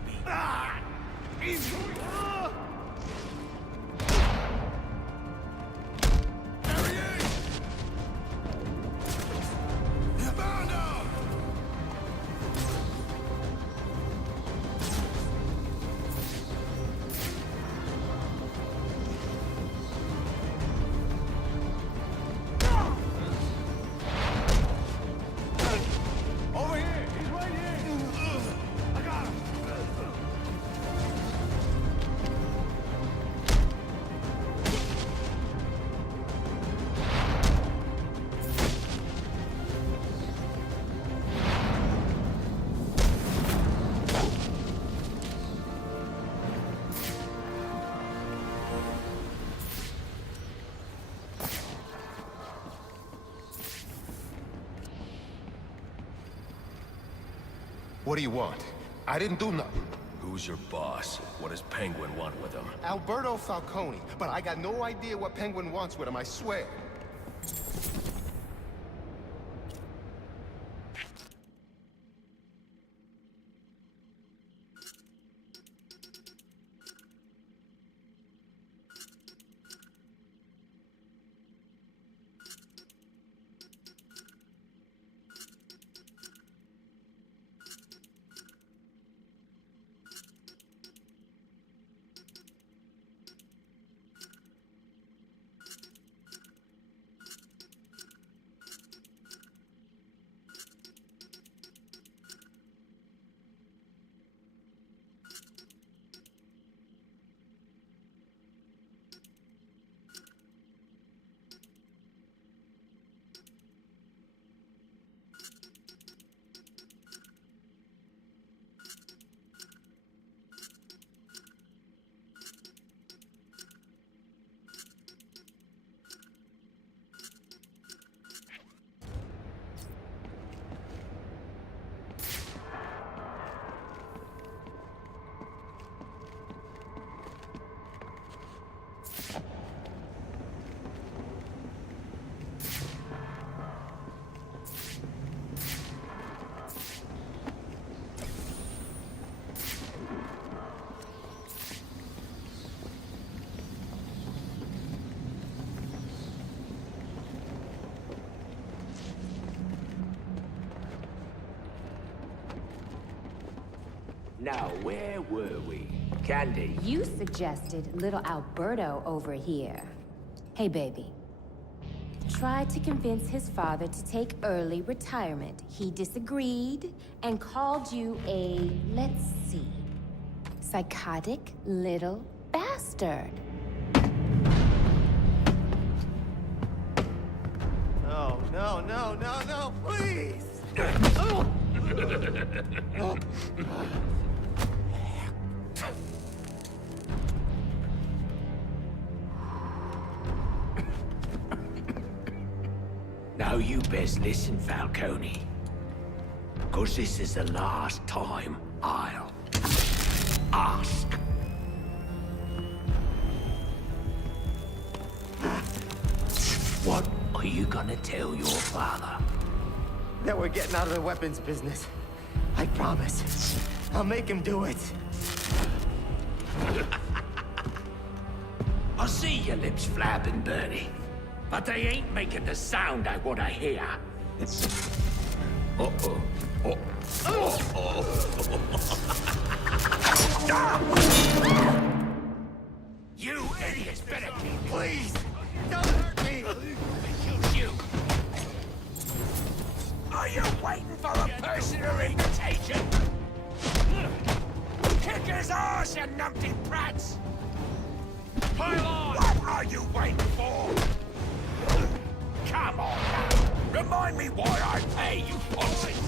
be? Easy! What do you want? I didn't do nothing. Who's your boss? What does Penguin want with him? Alberto Falcone, but I got no idea what Penguin wants with him, I swear. Now, where were we? Candy? You suggested little Alberto over here. Hey, baby. Tried to convince his father to take early retirement. He disagreed and called you a, let's see, psychotic little bastard. No, no, no, no, no, please! Now you best listen, Falcone. 'Cause this is the last time I'll ask. What are you gonna tell your father? That we're getting out of the weapons business. I promise. I'll make him do it. I see your lips flapping, Bernie. But they ain't making the sound I want to hear. Uh-oh. Uh-oh. You idiots better keep... Please! Don't hurt me! You! Are you waiting for a personal invitation? Kick his arse, you numpty brats! Pile on! What are you waiting for? Come on now! Remind me why I pay you pussies!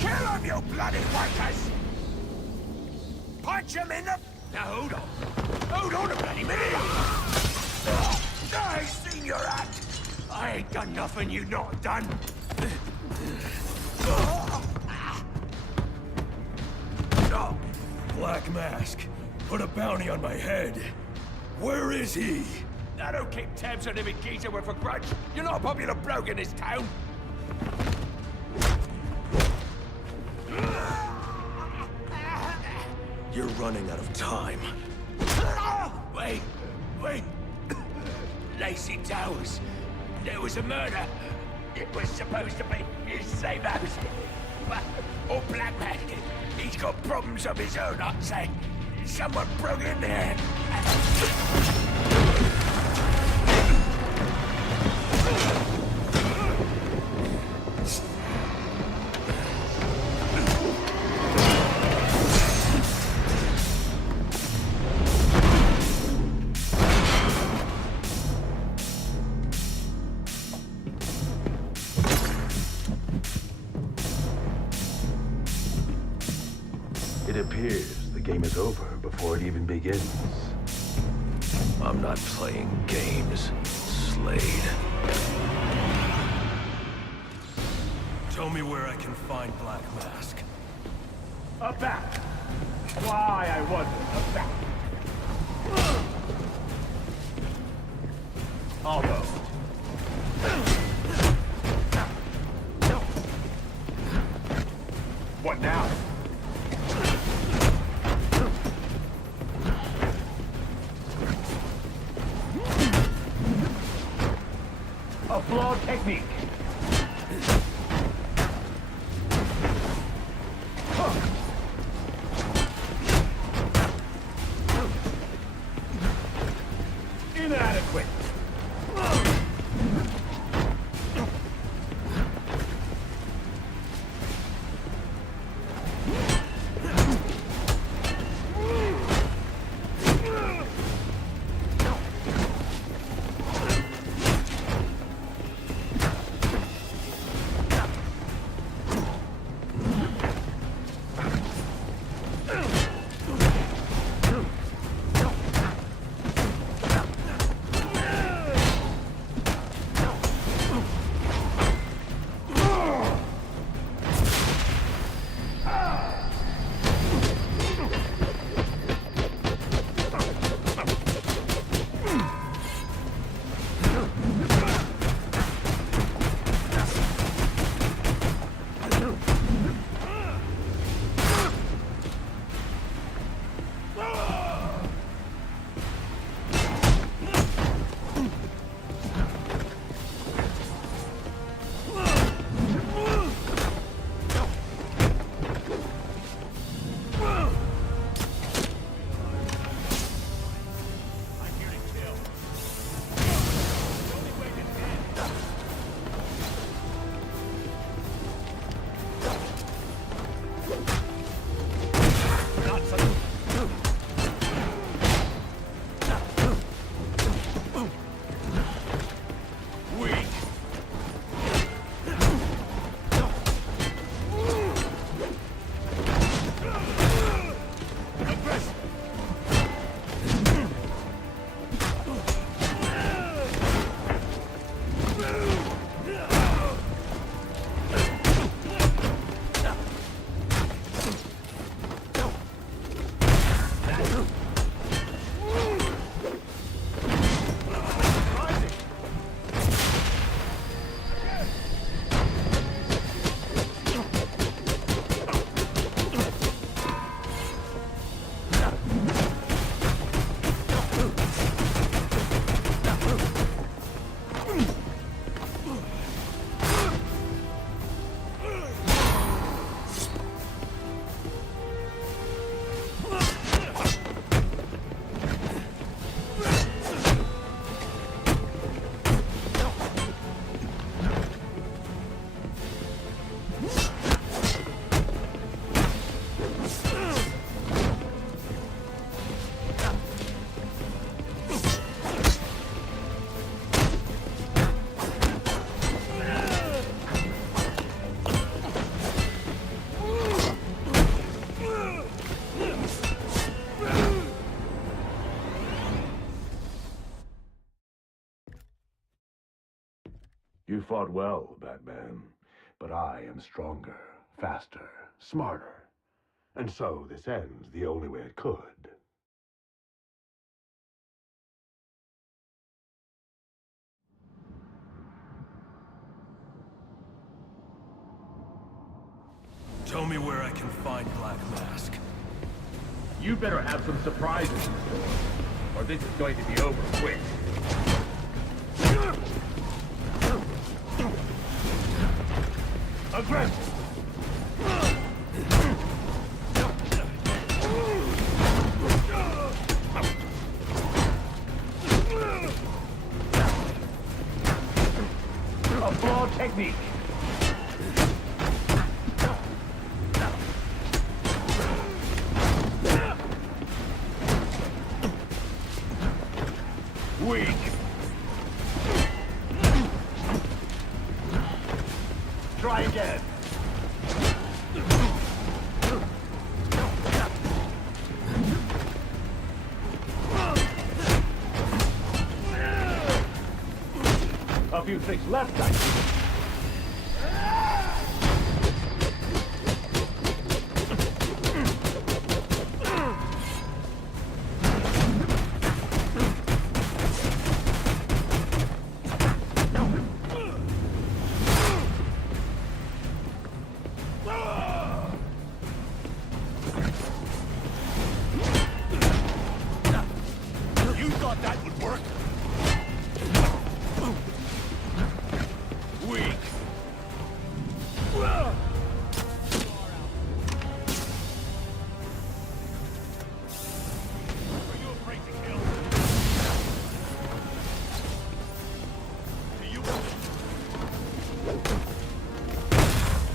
Kill him, you bloody wankers! Punch him in the... Now hold on. Hold on a bloody minute! I seen your act! I ain't done nothing you not done! Black Mask, put a bounty on my head. Where is he? I don't keep tabs on every geezer with a grudge. You're not a popular bloke in this town. You're running out of time. Wait. Lacey Towers. There was a murder. It was supposed to be his same house. Or Black Mask. He's got problems of his own, I'd say. Someone broke in there. It appears the game is over before it even begins. I'm not playing games, Slade. Tell me where I can find Black Mask. A bat. Why, I wonder, a bat. Almost. What now? A flawed technique. Inadequate. You fought well, Batman. But I am stronger, faster, smarter. And so this ends the only way it could. Tell me where I can find Black Mask. You better have some surprises in store, or this is going to be over quick. Aggressive! A flawed technique. Weak. Try again. A few tricks left, I think. You thought that would work? Weak. Are you afraid to kill? Do you?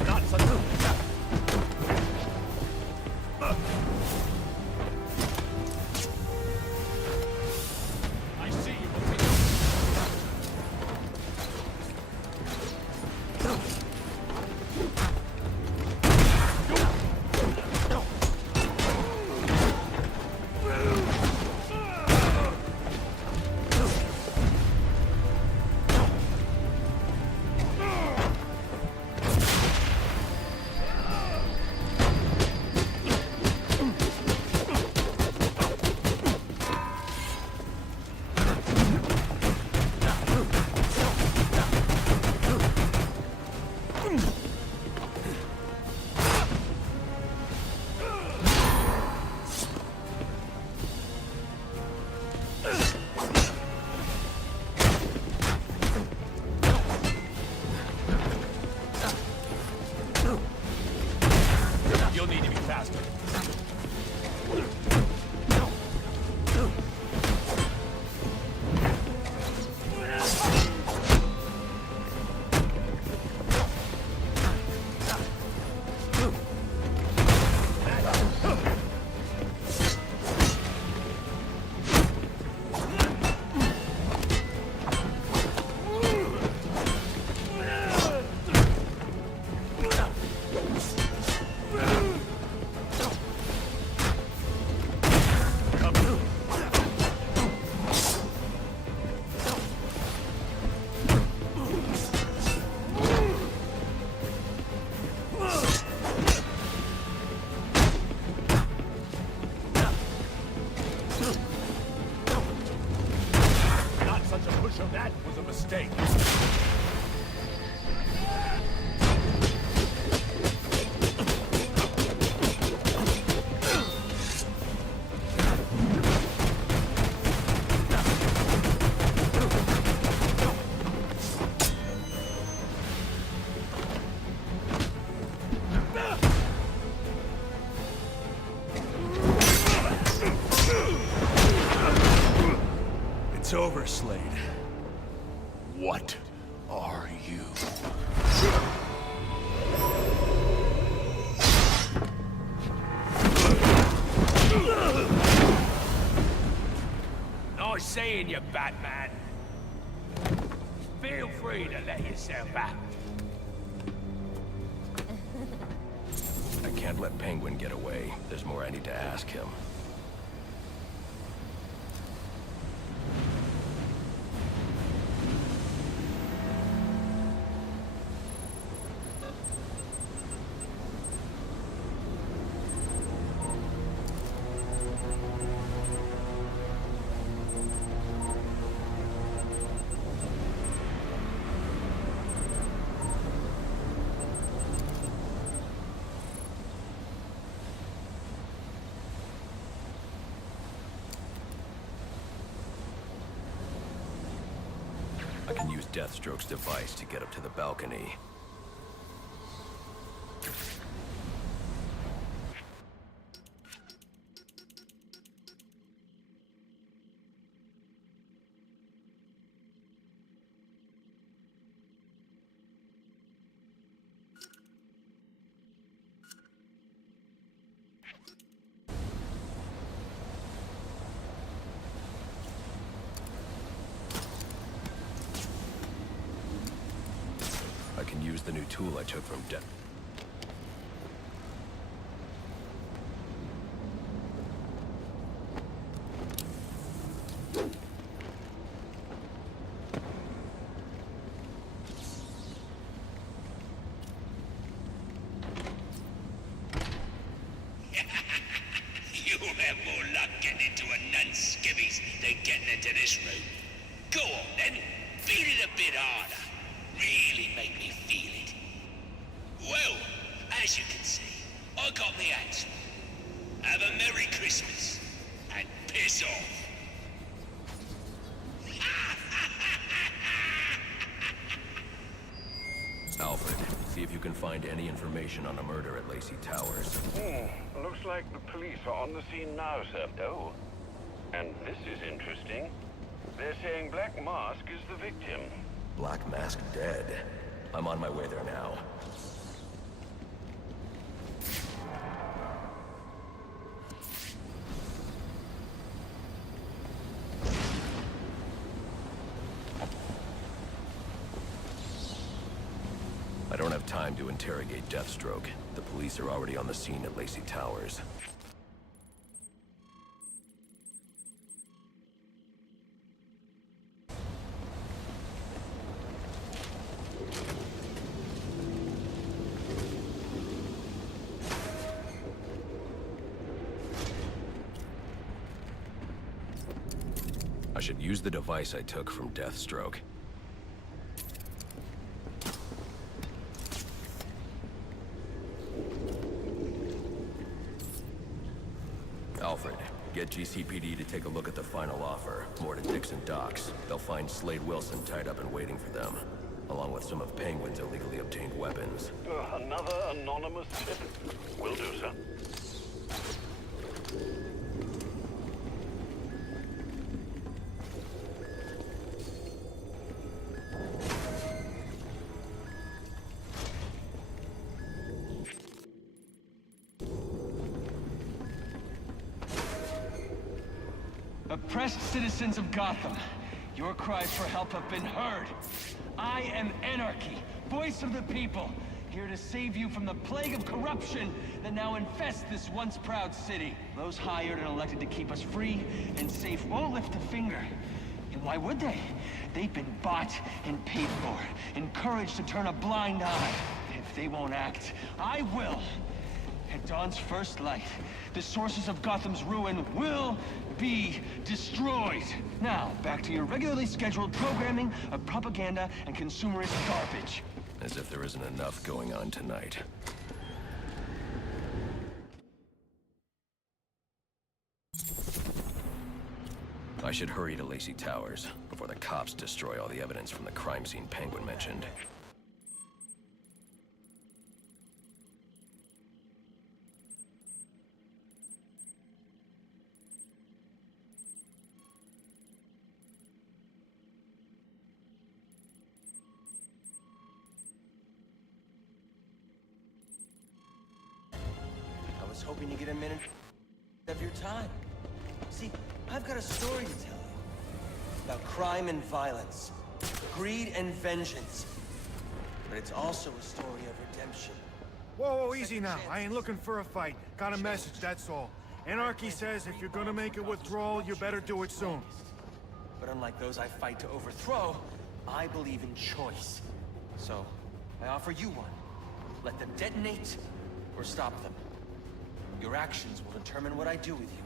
Not such a... I see you. You'll need to be faster. Not such a push of that was a mistake. It's over, Slade. What are you? Nice seeing you, Batman. Feel free to let yourself out. I can't let Penguin get away. There's more I need to ask him. Deathstroke's device to get up to the balcony. I can use the new tool I took from Death. You'll have more luck getting into a nun's skivvies than getting into this room. Go on then, beat it a bit harder. Really make me feel it. Well, as you can see, I got the answer. Have a Merry Christmas, and piss off. Alfred, see if you can find any information on a murder at Lacey Towers. Looks like the police are on the scene now, sir. Oh, and this is interesting. They're saying Black Mask is the victim. Black Mask dead. I'm on my way there now. I don't have time to interrogate Deathstroke. The police are already on the scene at Lacey Towers. I should use the device I took from Deathstroke. Alfred, get GCPD to take a look at the final offer. More to Dixon Docks. They'll find Slade Wilson tied up and waiting for them, along with some of Penguin's illegally obtained weapons. Another anonymous tip? Will do, sir. Oppressed citizens of Gotham, your cries for help have been heard. I am Anarchy, voice of the people, here to save you from the plague of corruption that now infests this once proud city. Those hired and elected to keep us free and safe won't lift a finger. And why would they? They've been bought and paid for, encouraged to turn a blind eye. If they won't act, I will. At dawn's first light, the sources of Gotham's ruin will be destroyed. Now, back to your regularly scheduled programming of propaganda and consumerist garbage. As if there isn't enough going on tonight. I should hurry to Lacey Towers before the cops destroy all the evidence from the crime scene Penguin mentioned. I was hoping to get a minute of your time. See, I've got a story to tell you. About crime and violence. Greed and vengeance. But it's also a story of redemption. Whoa, easy now. I ain't looking for a fight. Got a message, that's all. Anarchy says if you're gonna make a withdrawal, you better do it soon. But unlike those I fight to overthrow, I believe in choice. So, I offer you one. Let them detonate, or stop them. Your actions will determine what I do with you.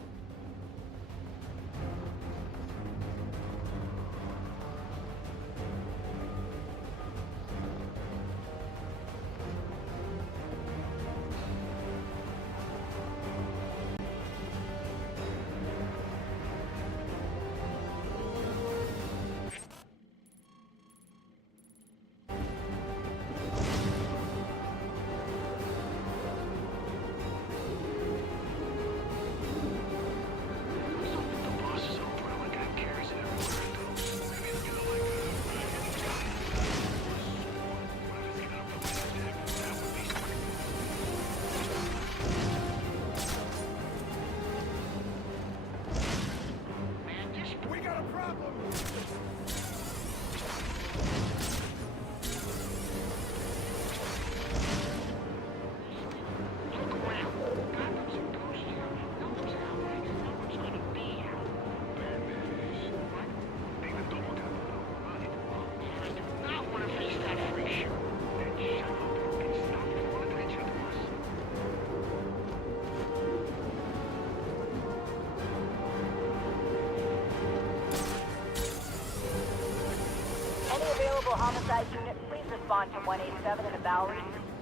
Mobile Homicide Unit, please respond to 187 in the Bowery.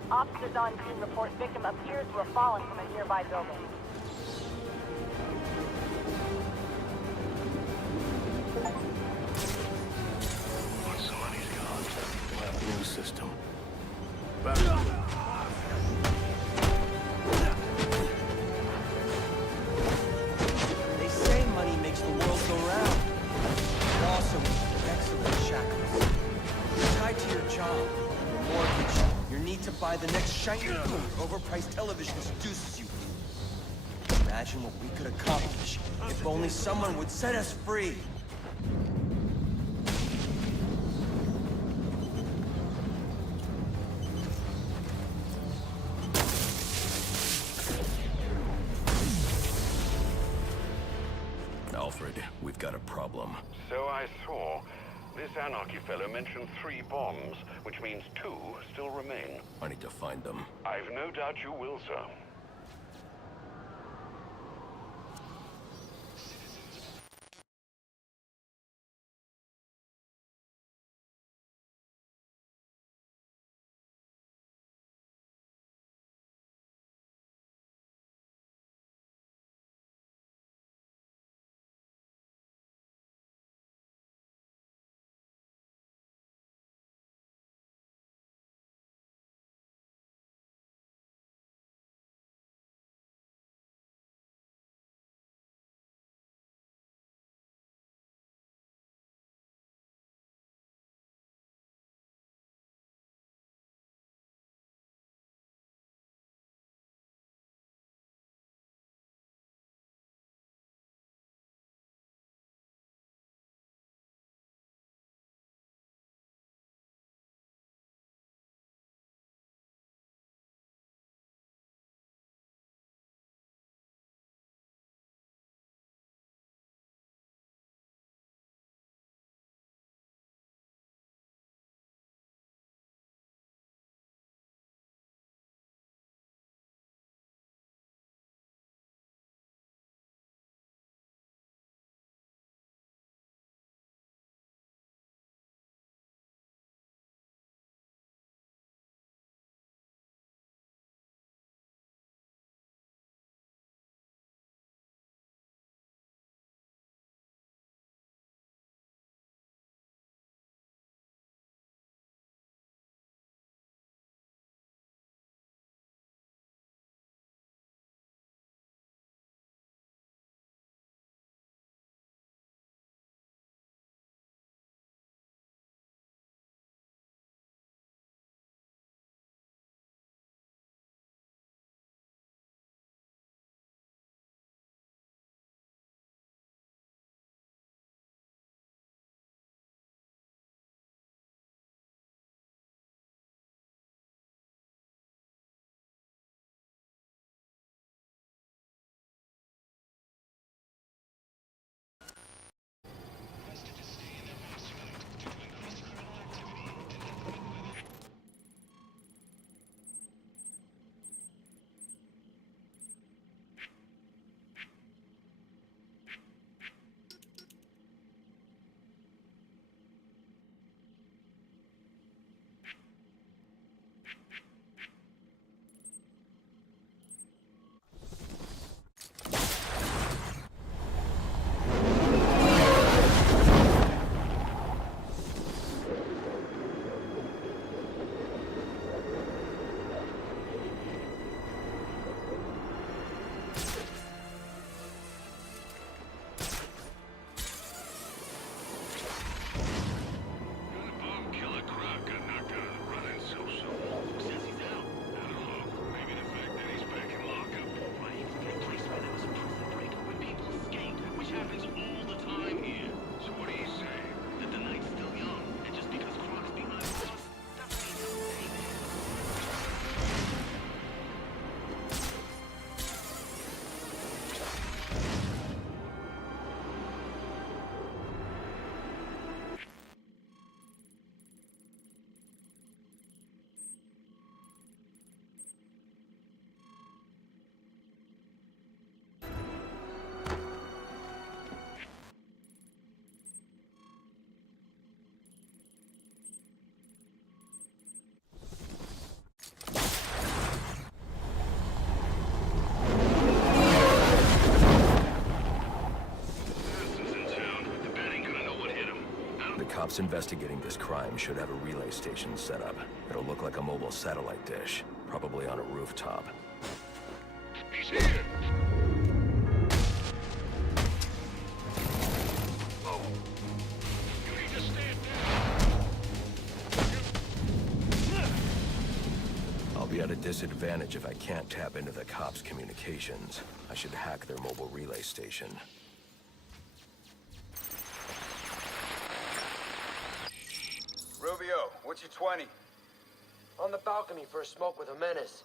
Officers on scene report victim appears to have fallen from a nearby building. Once the money's gone, we'll have a new system. They say money makes the world go round. It also means excellent shackles. You're tied to your job, your mortgage, your need to buy the next shiny food overpriced television seduces you. Imagine what we could accomplish if only someone would set us free. Alfred, we've got a problem. So I saw. This Anarchy fellow mentioned 3 bombs, which means 2 still remain. I need to find them. I've no doubt you will, sir. cops investigating this crime should have a relay station set up. It'll look like a mobile satellite dish, probably on a rooftop. He's here! Oh! You need to stand down! I'll be at a disadvantage if I can't tap into the cops' communications. I should hack their mobile relay station. Rubio, what's your 20? On the balcony for a smoke with a menace.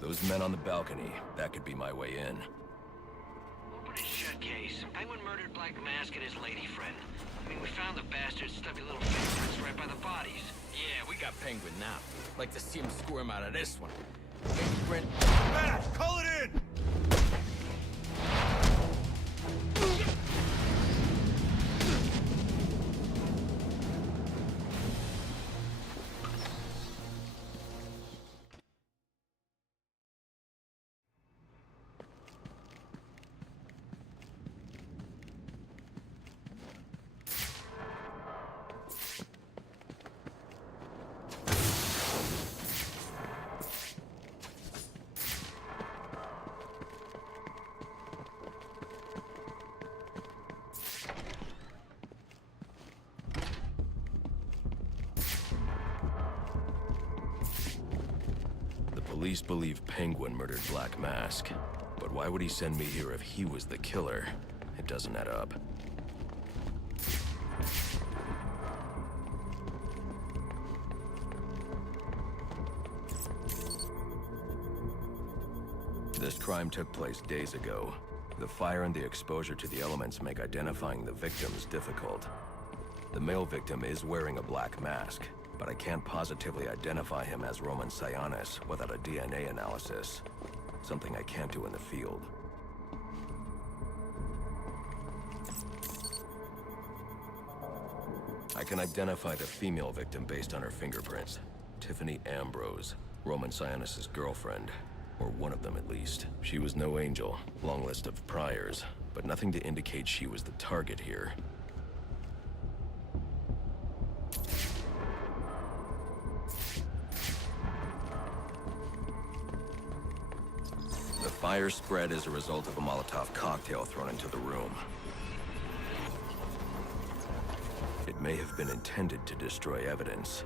Those men on the balcony, that could be my way in. Open and shut case. Penguin murdered Black Mask and his lady friend. I mean, we found the bastard's stubby little fingerprints right by the bodies. Yeah, we got Penguin now. Like to see him squirm out of this one. Maybe Brent... Matt, call it in! Police believe Penguin murdered Black Mask. But why would he send me here if he was the killer? It doesn't add up. This crime took place days ago. The fire and the exposure to the elements make identifying the victims difficult. The male victim is wearing a black mask, but I can't positively identify him as Roman Sionis without a DNA analysis. Something I can't do in the field. I can identify the female victim based on her fingerprints. Tiffany Ambrose, Roman Sionis' girlfriend. Or one of them at least. She was no angel, long list of priors, but nothing to indicate she was the target here. The fire spread as a result of a Molotov cocktail thrown into the room. It may have been intended to destroy evidence.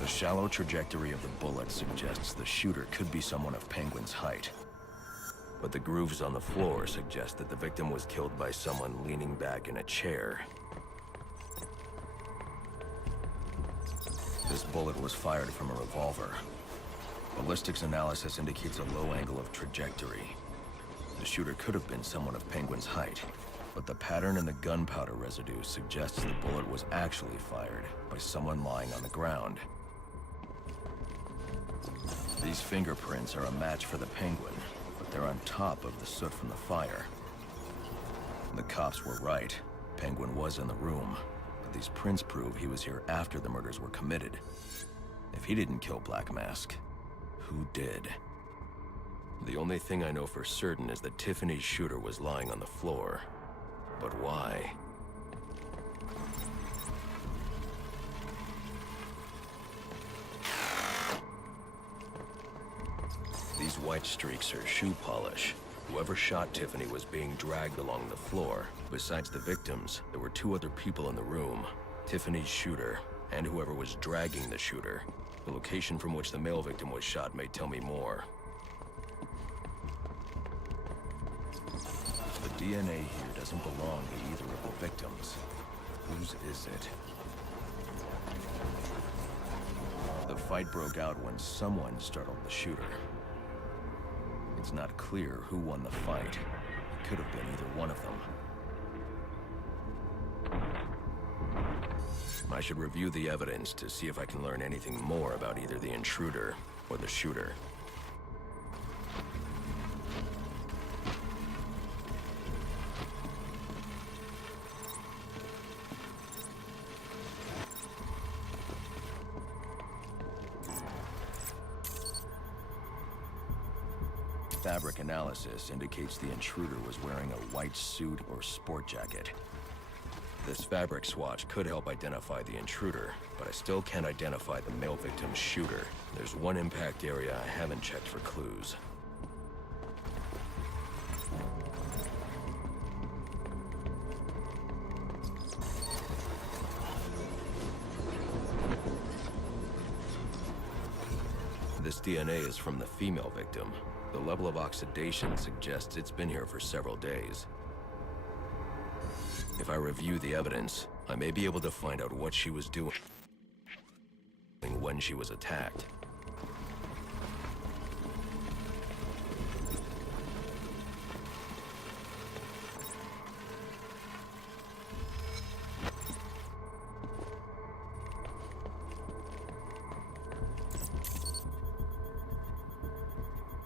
The shallow trajectory of the bullet suggests the shooter could be someone of Penguin's height. But the grooves on the floor suggest that the victim was killed by someone leaning back in a chair. This bullet was fired from a revolver. Ballistics analysis indicates a low angle of trajectory. The shooter could have been someone of Penguin's height, but the pattern in the gunpowder residue suggests the bullet was actually fired by someone lying on the ground. These fingerprints are a match for the Penguin, but they're on top of the soot from the fire. The cops were right. Penguin was in the room, but these prints prove he was here after the murders were committed. If he didn't kill Black Mask, who did? The only thing I know for certain is that Tiffany's shooter was lying on the floor. But why? These white streaks are shoe polish. Whoever shot Tiffany was being dragged along the floor. Besides the victims, there were two other people in the room. Tiffany's shooter, and whoever was dragging the shooter. The location from which the male victim was shot may tell me more. The DNA here doesn't belong to either of the victims. Whose is it? The fight broke out when someone startled the shooter. It's not clear who won the fight. It could have been either one of them. I should review the evidence to see if I can learn anything more about either the intruder or the shooter. Fabric analysis indicates the intruder was wearing a white suit or sport jacket. This fabric swatch could help identify the intruder, but I still can't identify the male victim's shooter. There's one impact area I haven't checked for clues. This DNA is from the female victim. The level of oxidation suggests it's been here for several days. If I review the evidence, I may be able to find out what she was doing when she was attacked.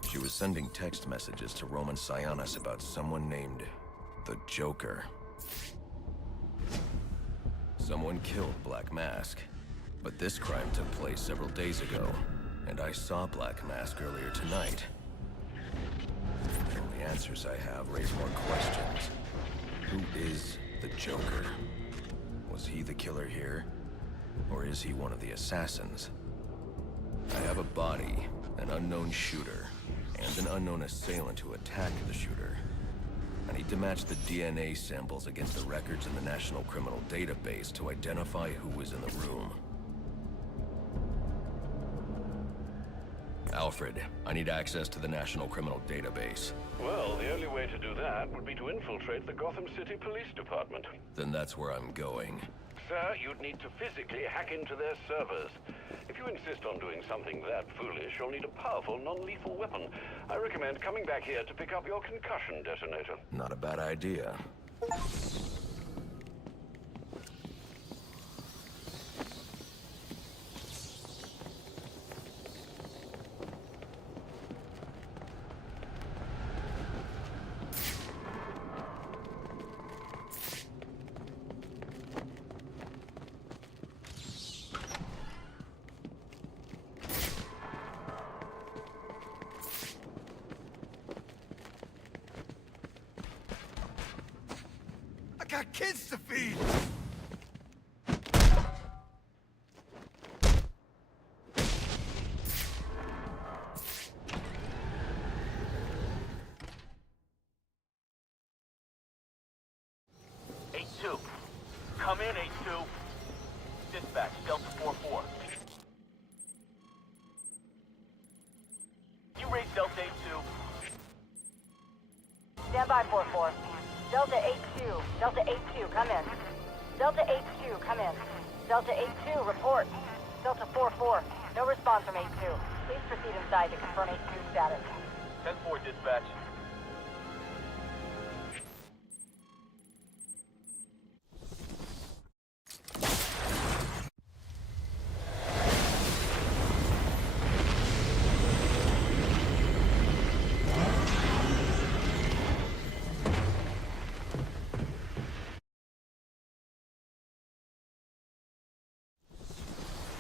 She was sending text messages to Roman Sionis about someone named the Joker. Someone killed Black Mask, but this crime took place several days ago, and I saw Black Mask earlier tonight. The answers I have raise more questions. Who is the Joker? Was he the killer here, or is he one of the assassins? I have a body, an unknown shooter, and an unknown assailant who attacked the shooter. I need to match the DNA samples against the records in the National Criminal Database to identify who was in the room. Alfred, I need access to the National Criminal Database. Well, the only way to do that would be to infiltrate the Gotham City Police Department. Then that's where I'm going. Sir, you'd need to physically hack into their servers. If you insist on doing something that foolish, you'll need a powerful, non-lethal weapon. I recommend coming back here to pick up your concussion detonator. Not a bad idea. Got kids to feed! H2. Come in, H2. Dispatch, Delta 4-4. You raise Delta 8-2. Stand by 4-4. Delta 8-2. Delta 8-2, come in. Delta 8-2, come in. Delta 8-2, report. Delta 4-4, no response from 8-2. Please proceed inside to confirm 8-2 status. 10-4, dispatch.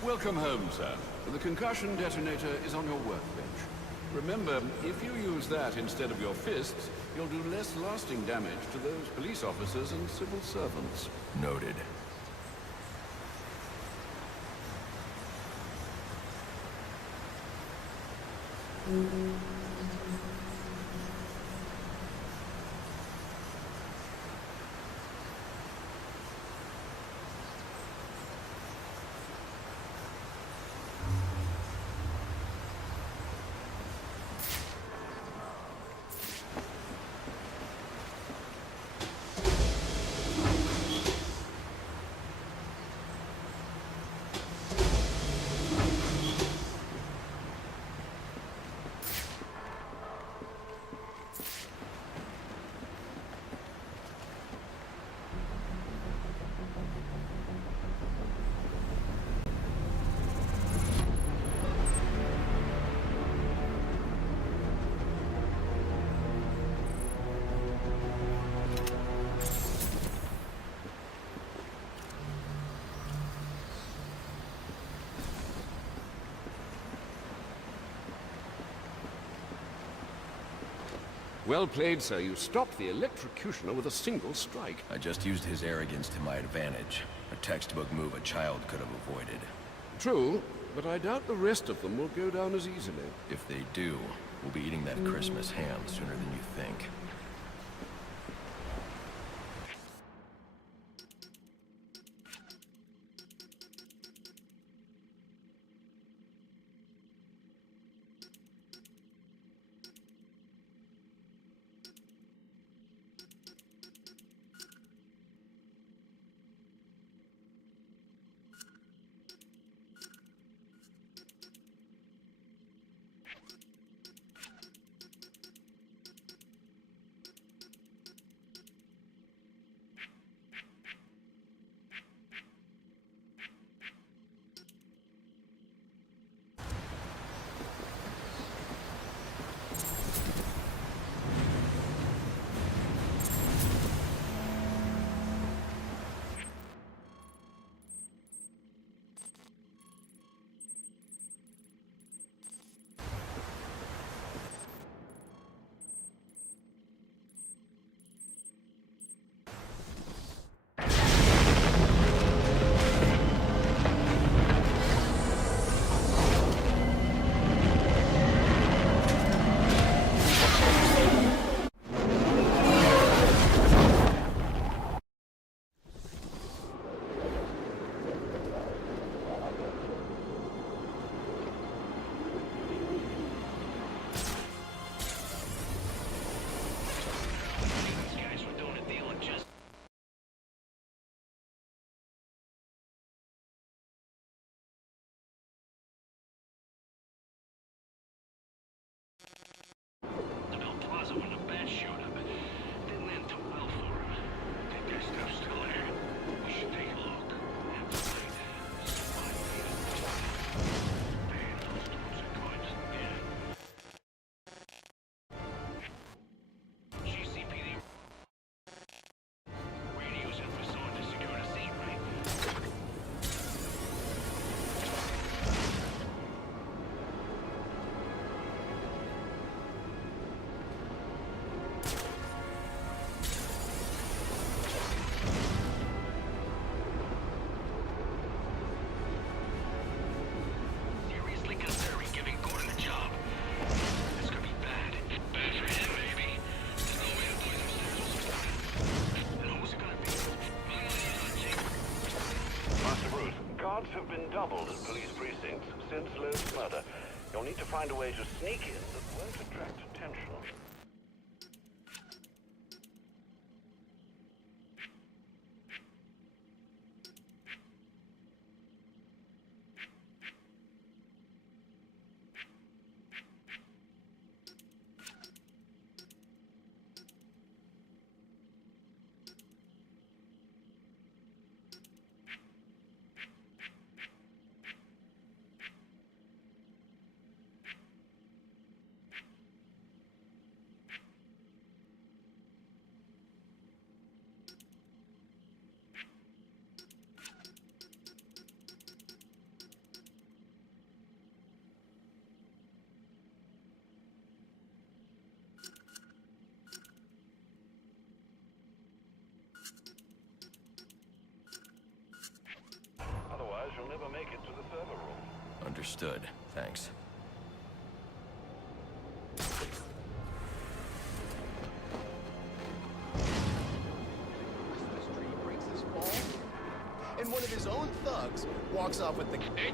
Welcome home, sir. The concussion detonator is on your workbench. Remember, if you use that instead of your fists, you'll do less lasting damage to those police officers and civil servants. Noted. Well played, sir. You stopped the electrocutioner with a single strike. I just used his arrogance to my advantage. A textbook move a child could have avoided. True, but I doubt the rest of them will go down as easily. If they do, we'll be eating that Christmas ham sooner than you think. When the bat showed up, it didn't end too well for him. Think that stuff's still there? We should take a look. GCPD radios in for someone to secure the scene, right? Have been doubled at police precincts since Lowe's murder. You'll need to find a way to sneak in that won't attract attention. Otherwise, you'll never make it to the server room. Understood. Thanks. Christmas tree breaks his fall, and one of his own thugs walks off with the... Hey,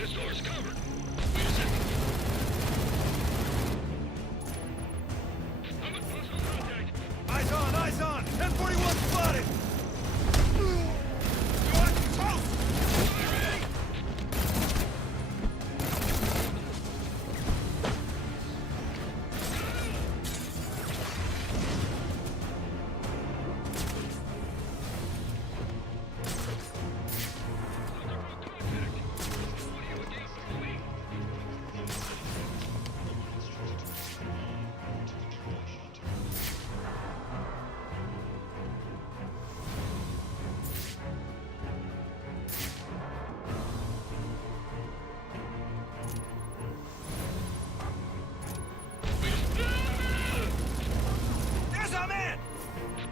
This door's covered. Wait a second. I'm at close contact. Eyes on! 1041 spotted! You want?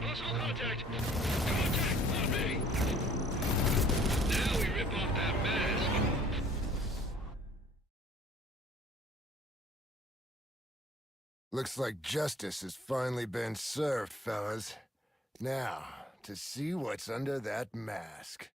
Lost all contact. Contact on me. Now we rip off that mask. Looks like justice has finally been served, fellas. Now, to see what's under that mask.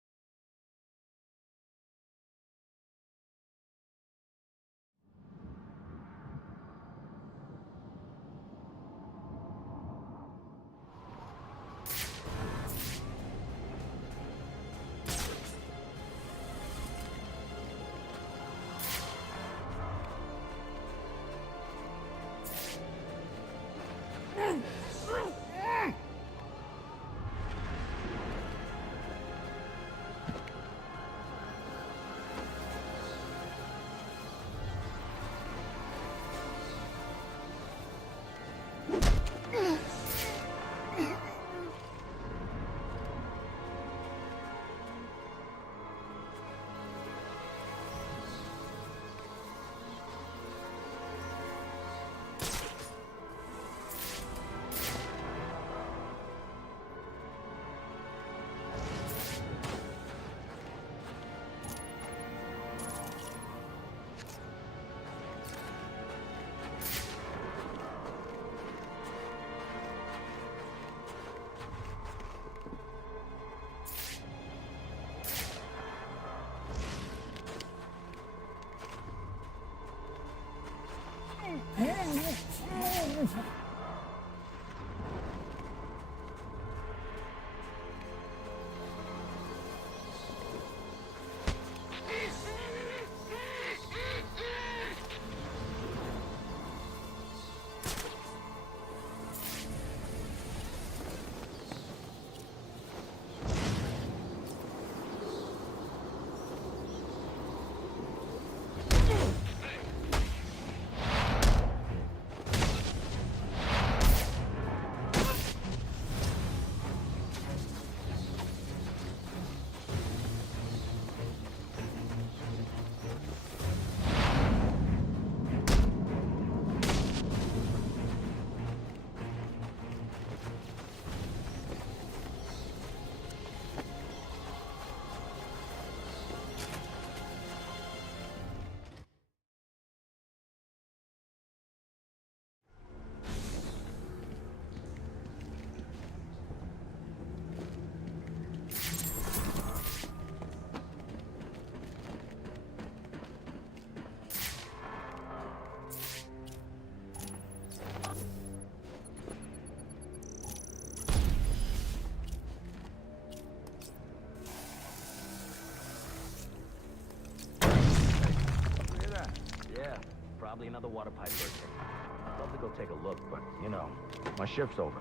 Yeah, probably another water pipe bursting. I'd love to go take a look, but, you know, my shift's over.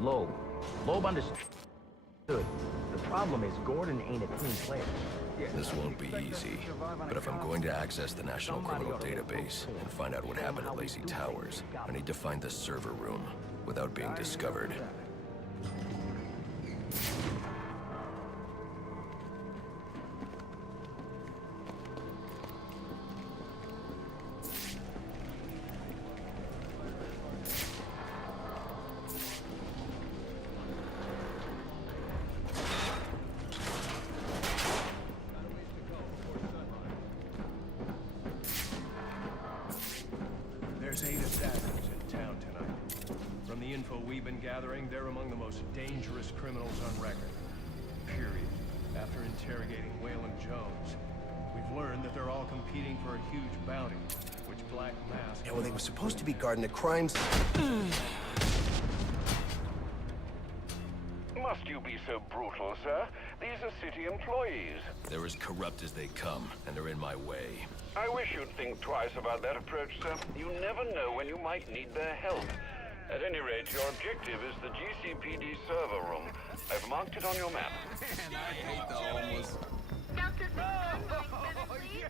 Loeb understood. The problem is Gordon ain't a team player. This won't be easy, but if I'm going to access the National Criminal Database and find out what happened at Lacey Towers, I need to find the server room without being discovered. There's 8 assassins in town tonight. From the info we've been gathering, they're among the most dangerous criminals on record. Period. After interrogating Waylon Jones, we've learned that they're all competing for a huge bounty, which Black Mask... Yeah, well, they were supposed to be guarding a crime scene. Must you be so brutal, sir? These are city employees. They're as corrupt as they come, and they're in my way. I wish you'd think twice about that approach, sir. You never know when you might need their help. At any rate, your objective is the GCPD server room. I've marked it on your map. Man, I hate the homeless. Delta 6197, please.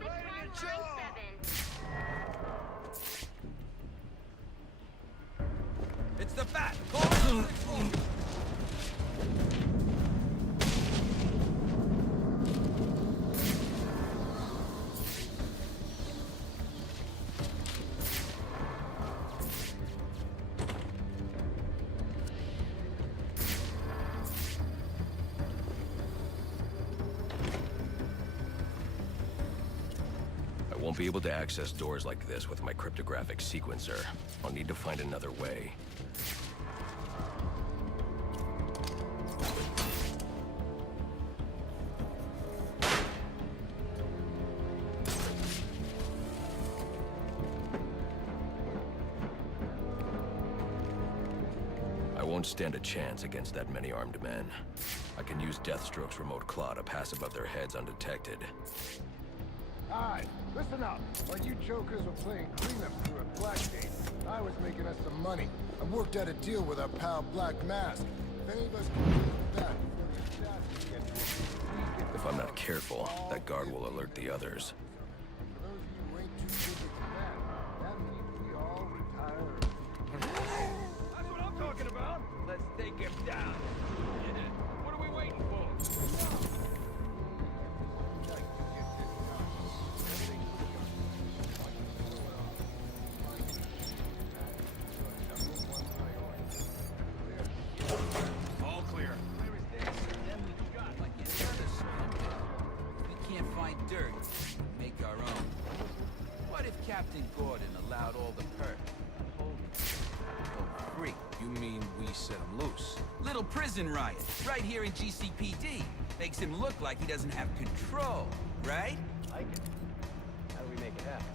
Delta 6197. It's the bat! Call it! be able to access doors like this with my cryptographic sequencer. I'll need to find another way. I won't stand a chance against that many armed men. I can use Deathstroke's remote claw to pass above their heads undetected. Alright, listen up. While you jokers were playing cleanup crew at Blackgate, I was making us some money. I worked out a deal with our pal Black Mask. If any of us can do that before the assassins get to us, If I'm not careful, that guard will alert the others. for those of you who ain't too busy for that means we all retire early. That's what I'm talking about. Let's take him down. What are we waiting for? All clear. We can't find dirt. Make our own. What if Captain Gordon allowed all the perk? Oh, freak. You mean we set him loose? Little prison riot, right here in GCPD. Makes him look like he doesn't have control, right? Like it. How do we make it happen?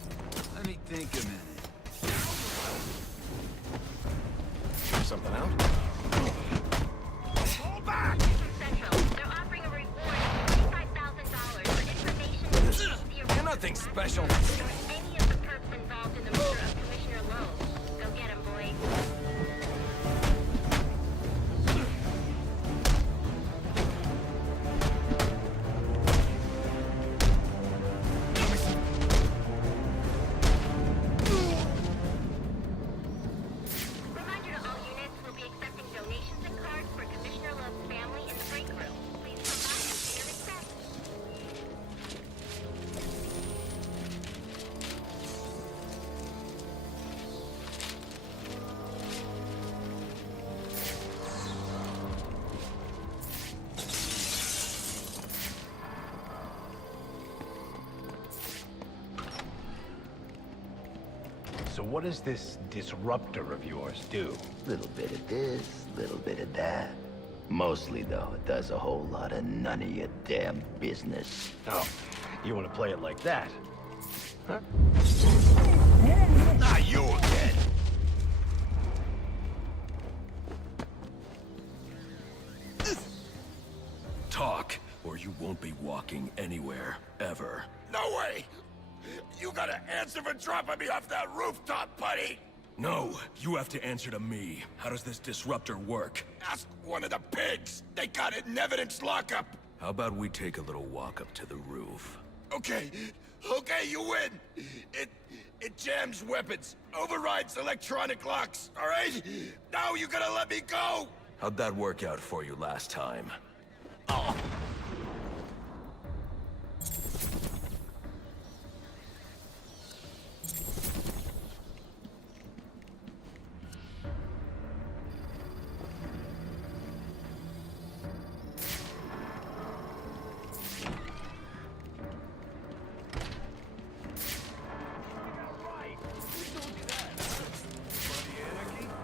Let me think a minute. Something out? Hold back! Central. They're offering a reward of $25,000 for information. You're nothing special. Any of the perps involved in the murder of Commissioner Lowe. Go get him, boy. Reminder to all units, we'll be accepting donations and cards for Commissioner Love's family in the break room. Please come by and pay your respects. So what does this disruptor of yours do? Little bit of this, little bit of that. Mostly, though, it does a whole lot of none of your damn business. Oh, you want to play it like that? Huh? Not you again! Talk, or you won't be walking anywhere, ever. No way! You gotta answer for dropping me off that rooftop, buddy! No, you have to answer to me. How does this disruptor work? Ask one of the pigs! They got it in evidence lockup! How about we take a little walk up to the roof? Okay, you win! It jams weapons, overrides electronic locks, alright? Now you gotta let me go! How'd that work out for you last time? Oh.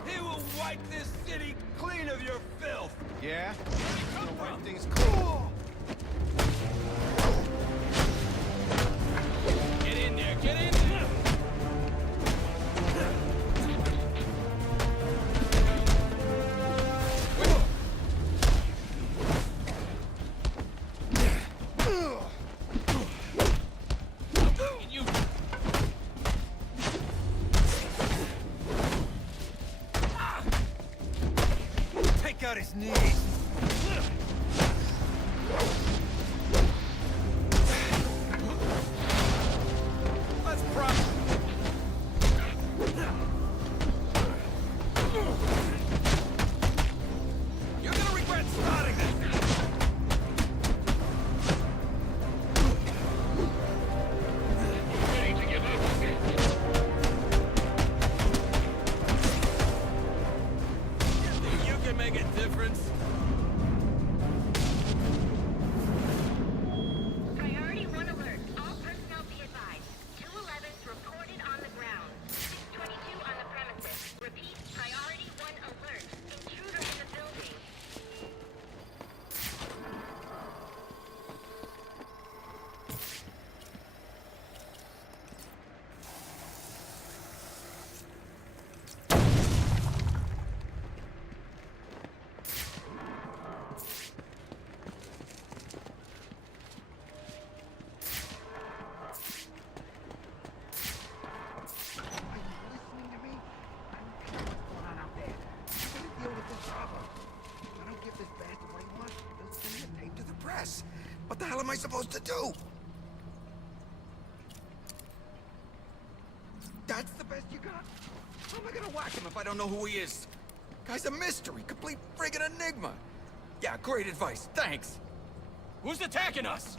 He will wipe this city clean of your filth! Yeah? Gonna wipe things clean. Get in there, get in there! Take out his knees! Let's prop. You're gonna regret starting this! Ready to give up? You can make a difference. Priority 1 alert. All personnel be advised. 211 What the hell am I supposed to do? That's the best you got? How am I gonna whack him if I don't know who he is? Guy's a mystery, complete friggin' enigma. Yeah, great advice, thanks. Who's attacking us?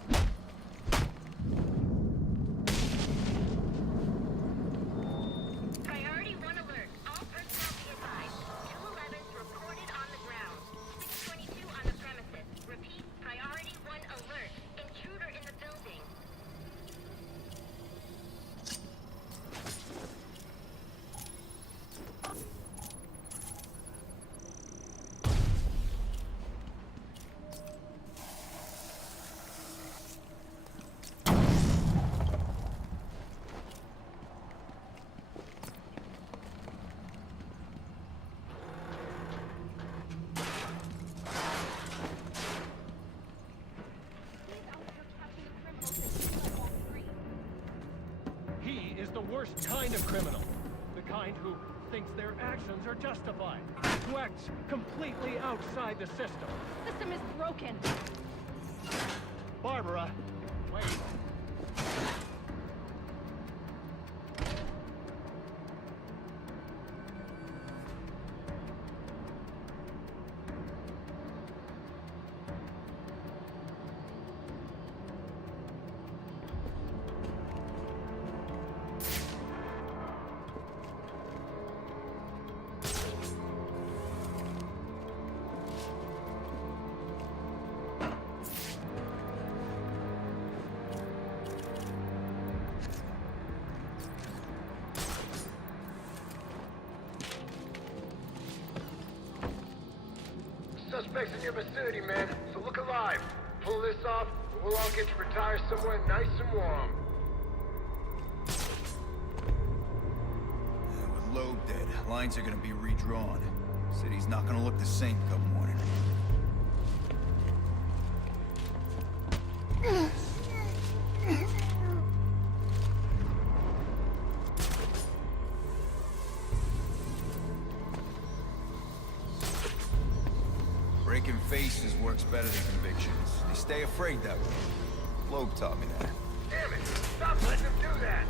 Priority 1 alert. All personnel be advised. 211's reported on the ground. 622 on the premises. Repeat, priority 1 alert. Intruder in the building. He is the worst kind of criminal. The kind who thinks their actions are justified. Who acts completely outside the system. System is broken. Barbara, wait. Suspects in your vicinity, man, so look alive. Pull this off, and we'll all get to retire somewhere nice and warm. With Loeb dead, lines are gonna be redrawn. City's not gonna look the same come morning. Breaking faces works better than convictions. They stay afraid that way. Loeb taught me that. Damn it! Stop letting them do that!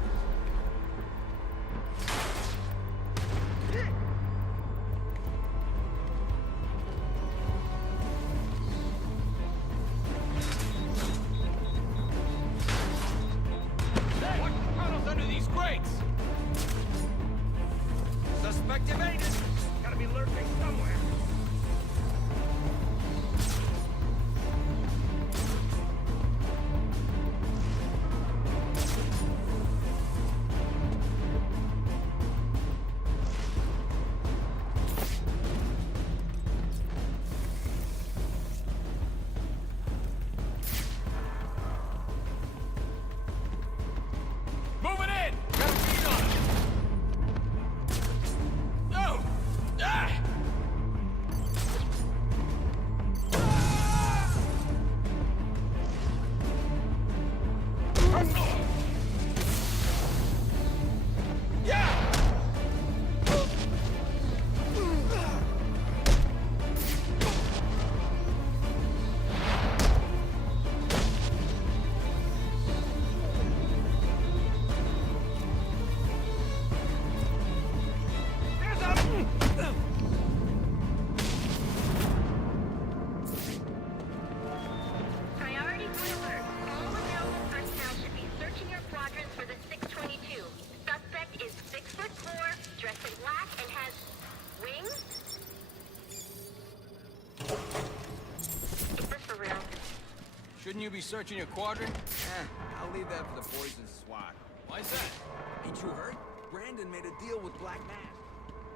What tunnels under these grates? Suspect evaded. Gotta be lurking somewhere. Moving in! Got a beat on it! No! Ah! Yeah! Priority 1 alert. All available personnel should be searching your quadrants for the 622. Suspect is 6'4", dressed in black, and has wings? Is this for real? Shouldn't you be searching your quadrant? I'll leave that for the boys in SWAT. Why's that? Ain't you heard? Brandon made a deal with Black Mask.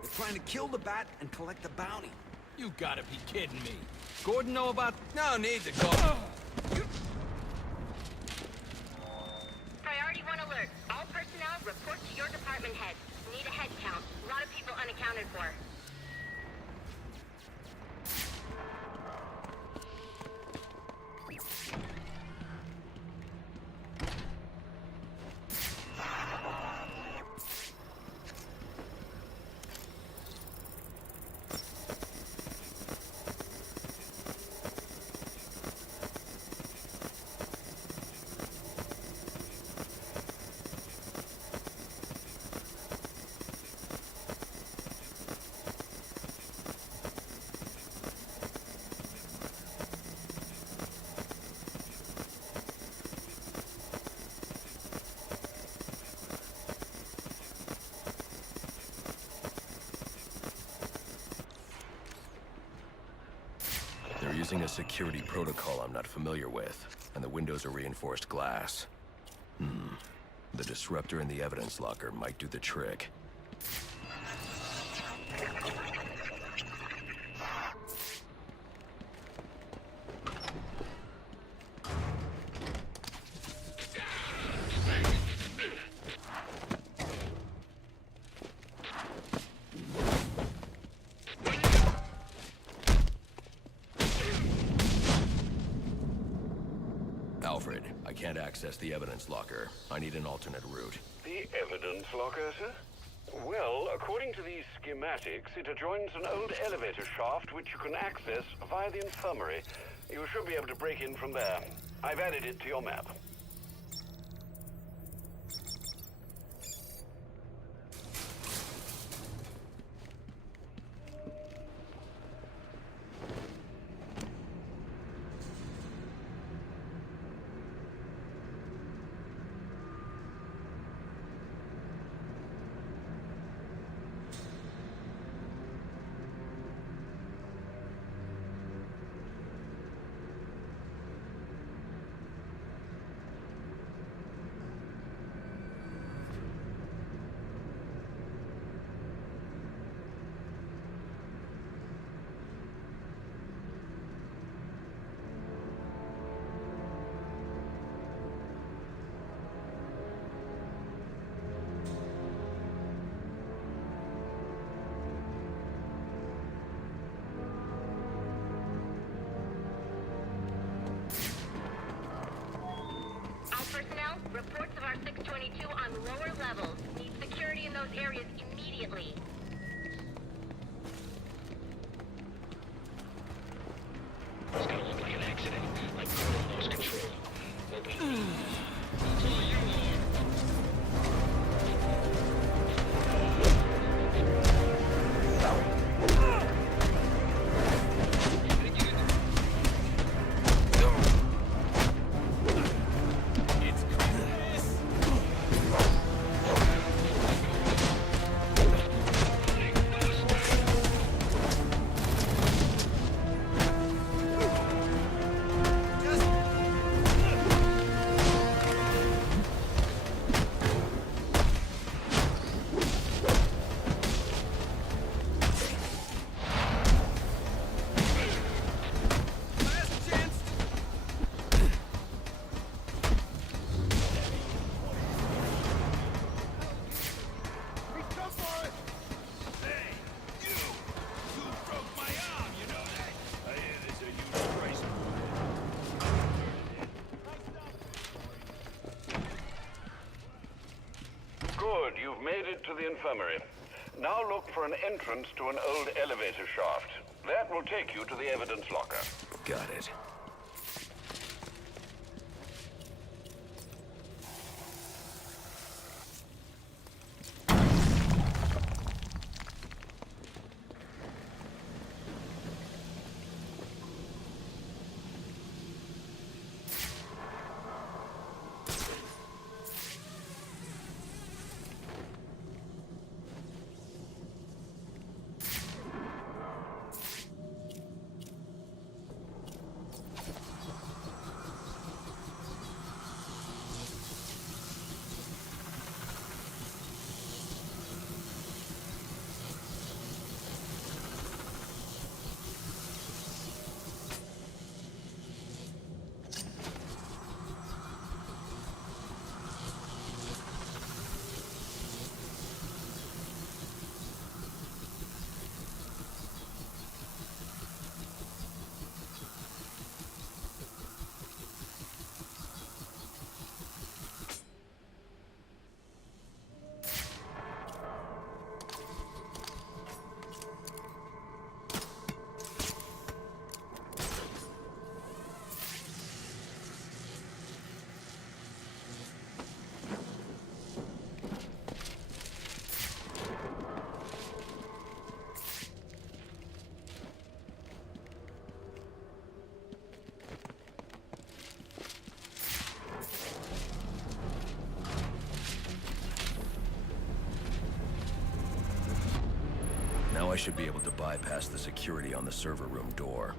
They're trying to kill the Bat and collect the bounty. You gotta be kidding me. Gordon know about... No need to go. Priority 1 alert. All personnel report to your department heads. Need a head count. A lot of people unaccounted for. using a security protocol I'm not familiar with, and the windows are reinforced glass. The disruptor in the evidence locker might do the trick. Alfred, I can't access the evidence locker. I need an alternate route. The evidence locker, sir? Well, according to these schematics, it adjoins an old elevator shaft which you can access via the infirmary. You should be able to break in from there. I've added it to your map. Reports of our 622 on lower levels. Need security in those areas immediately. It's gonna look like an accident, like Gotham lost control. What we need. It's all you, Lord. Good, you've made it to the infirmary. Now look for an entrance to an old elevator shaft. That will take you to the evidence locker. Got it. Now I should be able to bypass the security on the server room door.